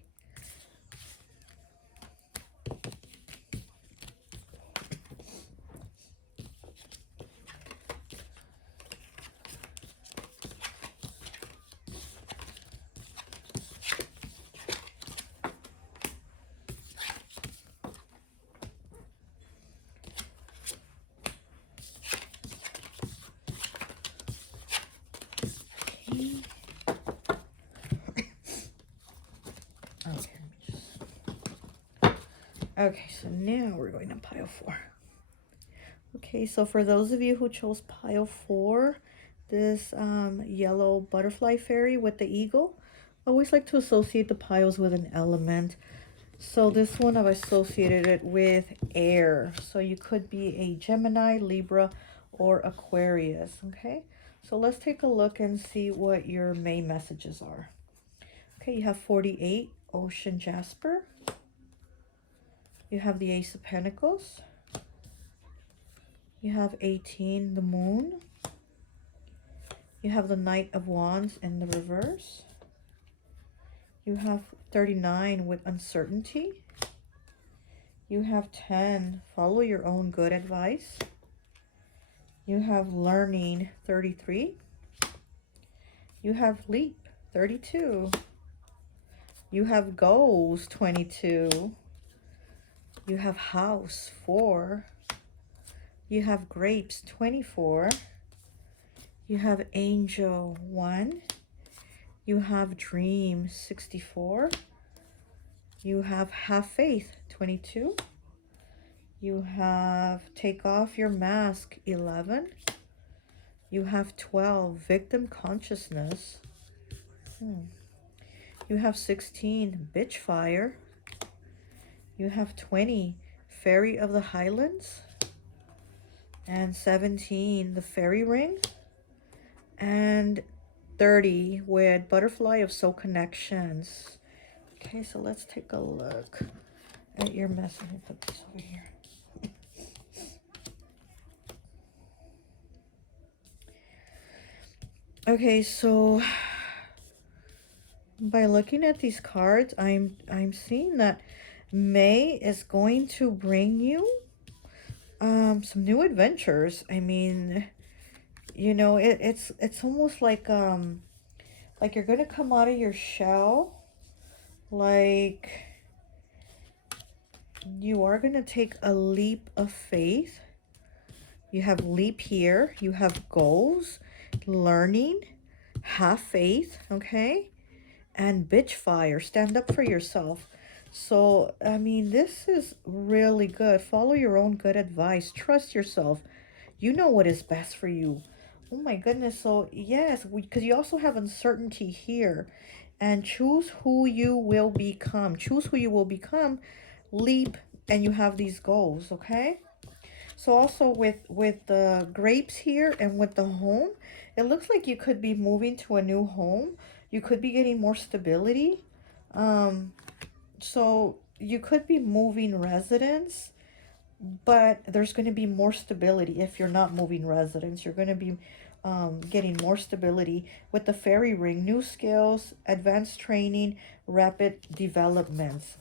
Okay, so now we're going to pile 4. Okay, so for those of you who chose pile 4, this yellow butterfly fairy with the eagle, I always like to associate the piles with an element. So this one I've associated it with air. So you could be a Gemini, Libra, or Aquarius, okay? So let's take a look and see what your main messages are. Okay, you have 48, Ocean Jasper. You have the Ace of Pentacles. You have 18, the Moon. You have the Knight of Wands in the reverse. You have 39 with Uncertainty. You have 10, Follow your own good advice. You have Learning, 33. You have Leap, 32. You have Goals, 22. You have House, 4. You have Grapes, 24. You have Angel, 1. You have Dream, 64. You have Faith, 22. You have Take Off Your Mask, 11. You have 12, Victim Consciousness. You have 16, Bitchfire. You have 20, Fairy of the Highlands. And 17, the Fairy Ring. And 30 with Butterfly of Soul Connections. Okay, so let's take a look at your message. Let me put this over here. Okay, so by looking at these cards, I'm seeing that May is going to bring you some new adventures. I mean, you know, it's almost like you're gonna come out of your shell, like you are gonna take a leap of faith. You have leap here, you have goals, learning, have faith, okay? And bitch fire, stand up for yourself. So, I mean, this is really good. Follow your own good advice. Trust yourself. You know what is best for you. Oh my goodness. So, yes, because you also have uncertainty here. And choose who you will become. Choose who you will become. Leap, and you have these goals, okay? So also with the grapes here and with the home, it looks like you could be moving to a new home. You could be getting more stability. Um, so you could be moving residence, but there's going to be more stability if you're not moving residence. You're going to be getting more stability with the fairy ring, new skills, advanced training, rapid developments.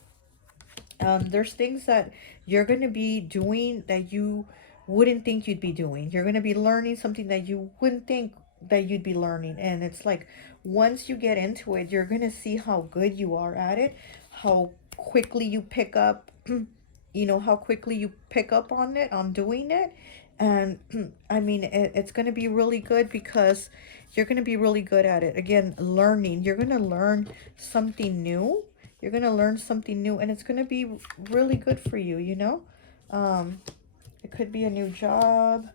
There's things that you're going to be doing that you wouldn't think you'd be doing. You're going to be learning something that you wouldn't think that you'd be learning. And it's like, once you get into it, you're going to see how good you are at it, how quickly you pick up, you know, how quickly you pick up on it, on doing it. And I mean, it's going to be really good because you're going to be really good at it. Again, learning, you're going to learn something new. You're going to learn something new, and it's going to be really good for you, you know? It could be a new job,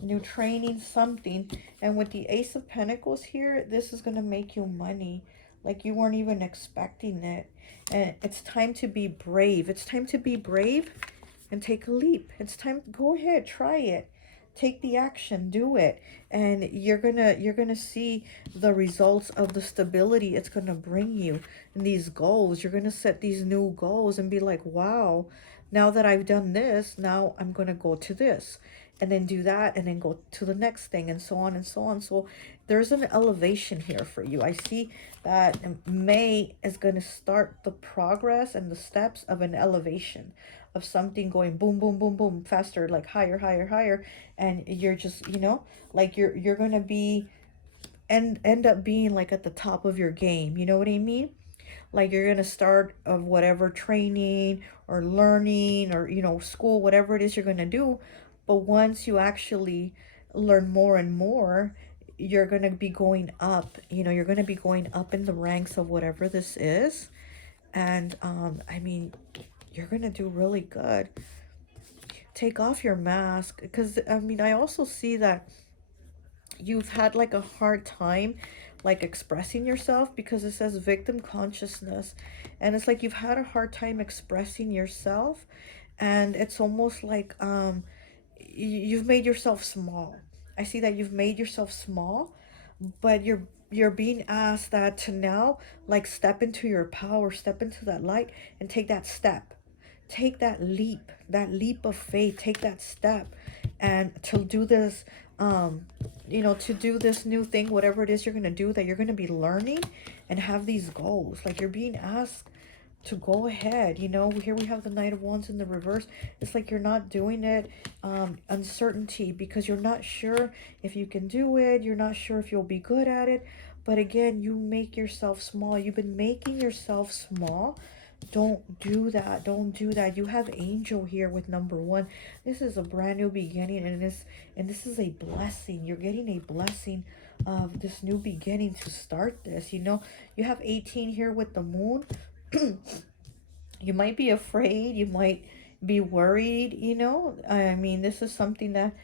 new training, something. And with the Ace of Pentacles here, this is going to make you money like you weren't even expecting it. And it's time to be brave. It's time to be brave and take a leap. It's time. Go ahead, try it. Take the action, do it, and you're gonna see the results of the stability it's gonna bring you. And these goals, you're gonna set these new goals and be like, wow, now that I've done this, now I'm gonna go to this, and then do that, and then go to the next thing, and so on and so on. So there's an elevation here for you. I see that May is going to start the progress and the steps of an elevation, of something going boom, boom, boom, boom, faster, like higher, higher, higher. And you're just, you know, like you're going to be, and end up being like at the top of your game. You know what I mean? Like you're going to start of whatever training or learning or, you know, school, whatever it is you're going to do. But once you actually learn more and more, you're going to be going up, you know, you're going to be going up in the ranks of whatever this is. And I mean, you're going to do really good. Take off your mask, because I mean, I also see that you've had like a hard time like expressing yourself, because it says victim consciousness, and it's like you've had a hard time expressing yourself. And it's almost like you've made yourself small. I see that you've made yourself small, but you're being asked that to now like step into your power, step into that light, and take that step, take that leap of faith, take that step, and to do this, you know, to do this new thing, whatever it is you're going to do, that you're going to be learning and have these goals. Like you're being asked to go ahead, you know. Here we have the Knight of Wands in the reverse. It's like you're not doing it, uncertainty, because you're not sure if you can do it, you're not sure if you'll be good at it. But again, you make yourself small. You've been making yourself small. Don't do that. Don't do that. You have angel here with number 1. This is a brand new beginning, and this is a blessing. You're getting a blessing of this new beginning to start this, you know. You have 18 here with the moon. You might be afraid, you might be worried, you know. I mean, this is something that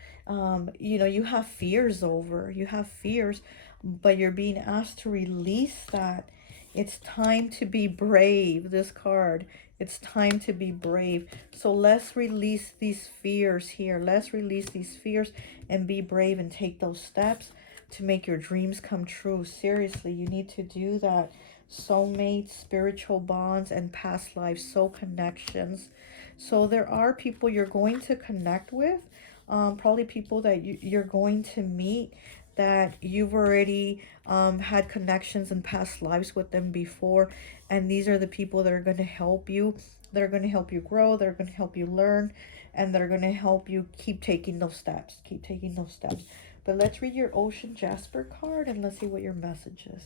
you know, you have fears over. You have fears, but you're being asked to release that. It's time to be brave, this card. It's time to be brave. So let's release these fears here. Let's release these fears and be brave and take those steps to make your dreams come true. Seriously, you need to do that. Soulmates, spiritual bonds, and past lives, soul connections. So there are people you're going to connect with, probably people that you're going to meet, that you've already had connections in past lives with them before. And these are the people that are going to help you. They're going to help you grow. They're going to help you learn. And they're going to help you keep taking those steps. Keep taking those steps. But let's read your Ocean Jasper card and let's see what your message is.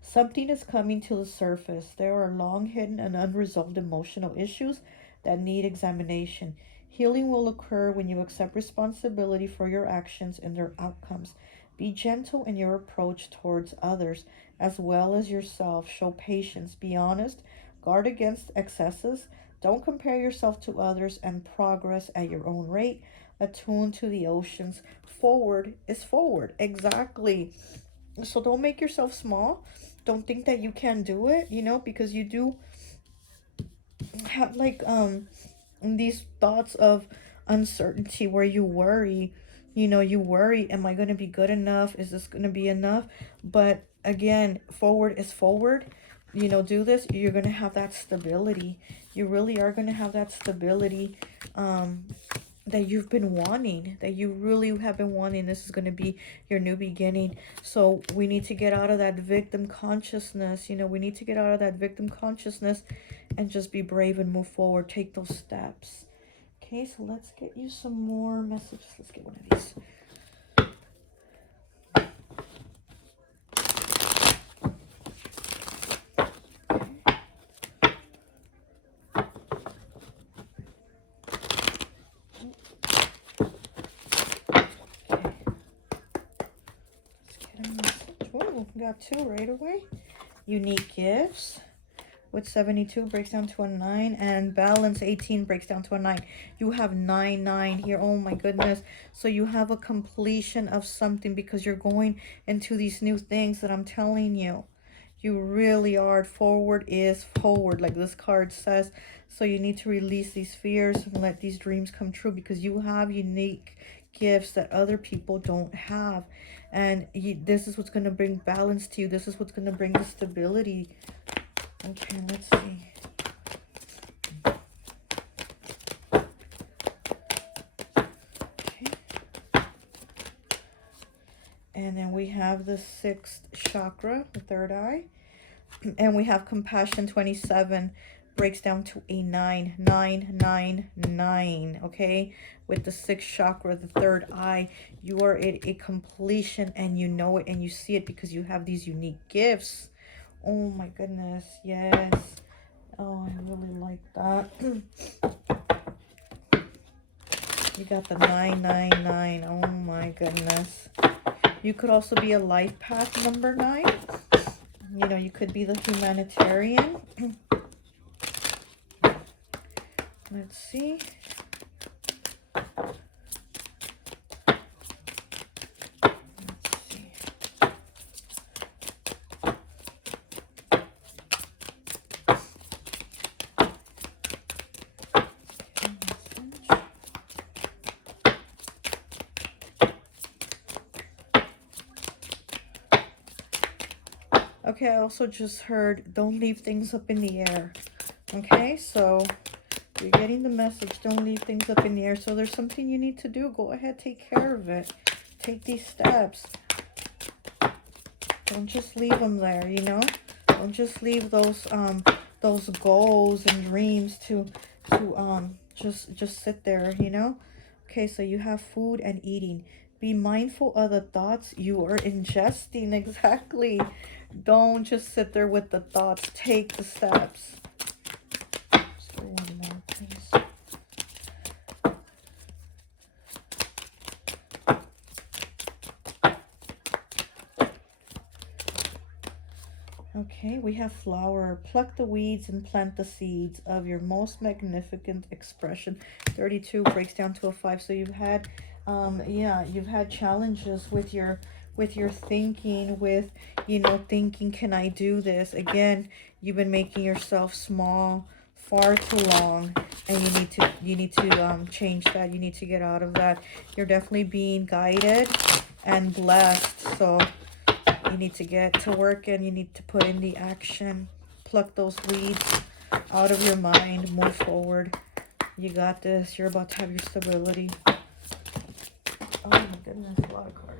Something is coming to the surface. There are long hidden and unresolved emotional issues that need examination. Healing will occur when you accept responsibility for your actions and their outcomes. Be gentle in your approach towards others as well as yourself. Show patience. Be honest. Guard against excesses. Don't compare yourself to others and progress at your own rate. Attune to the oceans. Forward is forward. Exactly. So don't make yourself small. Don't think that you can't do it, you know, because you do have like these thoughts of uncertainty where you worry, you know, you worry, am I going to be good enough? Is this going to be enough? But again, forward is forward. You know, do this, you're going to have that stability. You really are going to have that stability that you've been wanting, that you really have been wanting. This is going to be your new beginning. So we need to get out of that victim consciousness. You know, we need to get out of that victim consciousness and just be brave and move forward. Take those steps. Okay, so let's get you some more messages. Let's get one of these. Got two right away. Unique gifts with 72 breaks down to a 9, and balance 18 breaks down to a 9. You have 9 here. Oh my goodness. So you have a completion of something because you're going into these new things that I'm telling you. You really are. Forward is forward, like this card says. So you need to release these fears and let these dreams come true because you have unique gifts that other people don't have. And this is what's going to bring balance to you. This is what's going to bring the stability. Okay, let's see. Okay. And then we have the 6th chakra, the 3rd eye. And we have compassion 27 breaks down to a 9, 9, 9, 9. Okay, with the 6th chakra, the 3rd eye, you are at a completion and you know it and you see it because you have these unique gifts. Oh my goodness, yes. Oh, I really like that. You got the 999. Oh my goodness. You could also be a life path number 9. You know, you could be the humanitarian. Let's see. Okay, I also just heard, don't leave things up in the air. Okay, so you're getting the message, don't leave things up in the air. So there's something you need to do. Go ahead, take care of it. Take these steps. Don't just leave them there, you know? Don't just leave those goals and dreams to just sit there, you know? Okay, so you have food and eating. Be mindful of the thoughts you are ingesting. Exactly. Don't just sit there with the thoughts. Take the steps. Just one more, please. Okay, we have flower. Pluck the weeds and plant the seeds of your most magnificent expression. 32 breaks down to a 5. So you've had you've had challenges with your thinking, with, you know, thinking, can I do this? Again, you've been making yourself small far too long, and you need to change that. You need to get out of that. You're definitely being guided and blessed. So you need to get to work and you need to put in the action. Pluck those weeds out of your mind. Move forward. You got this. You're about to have your stability. Oh my goodness, a lot of cards.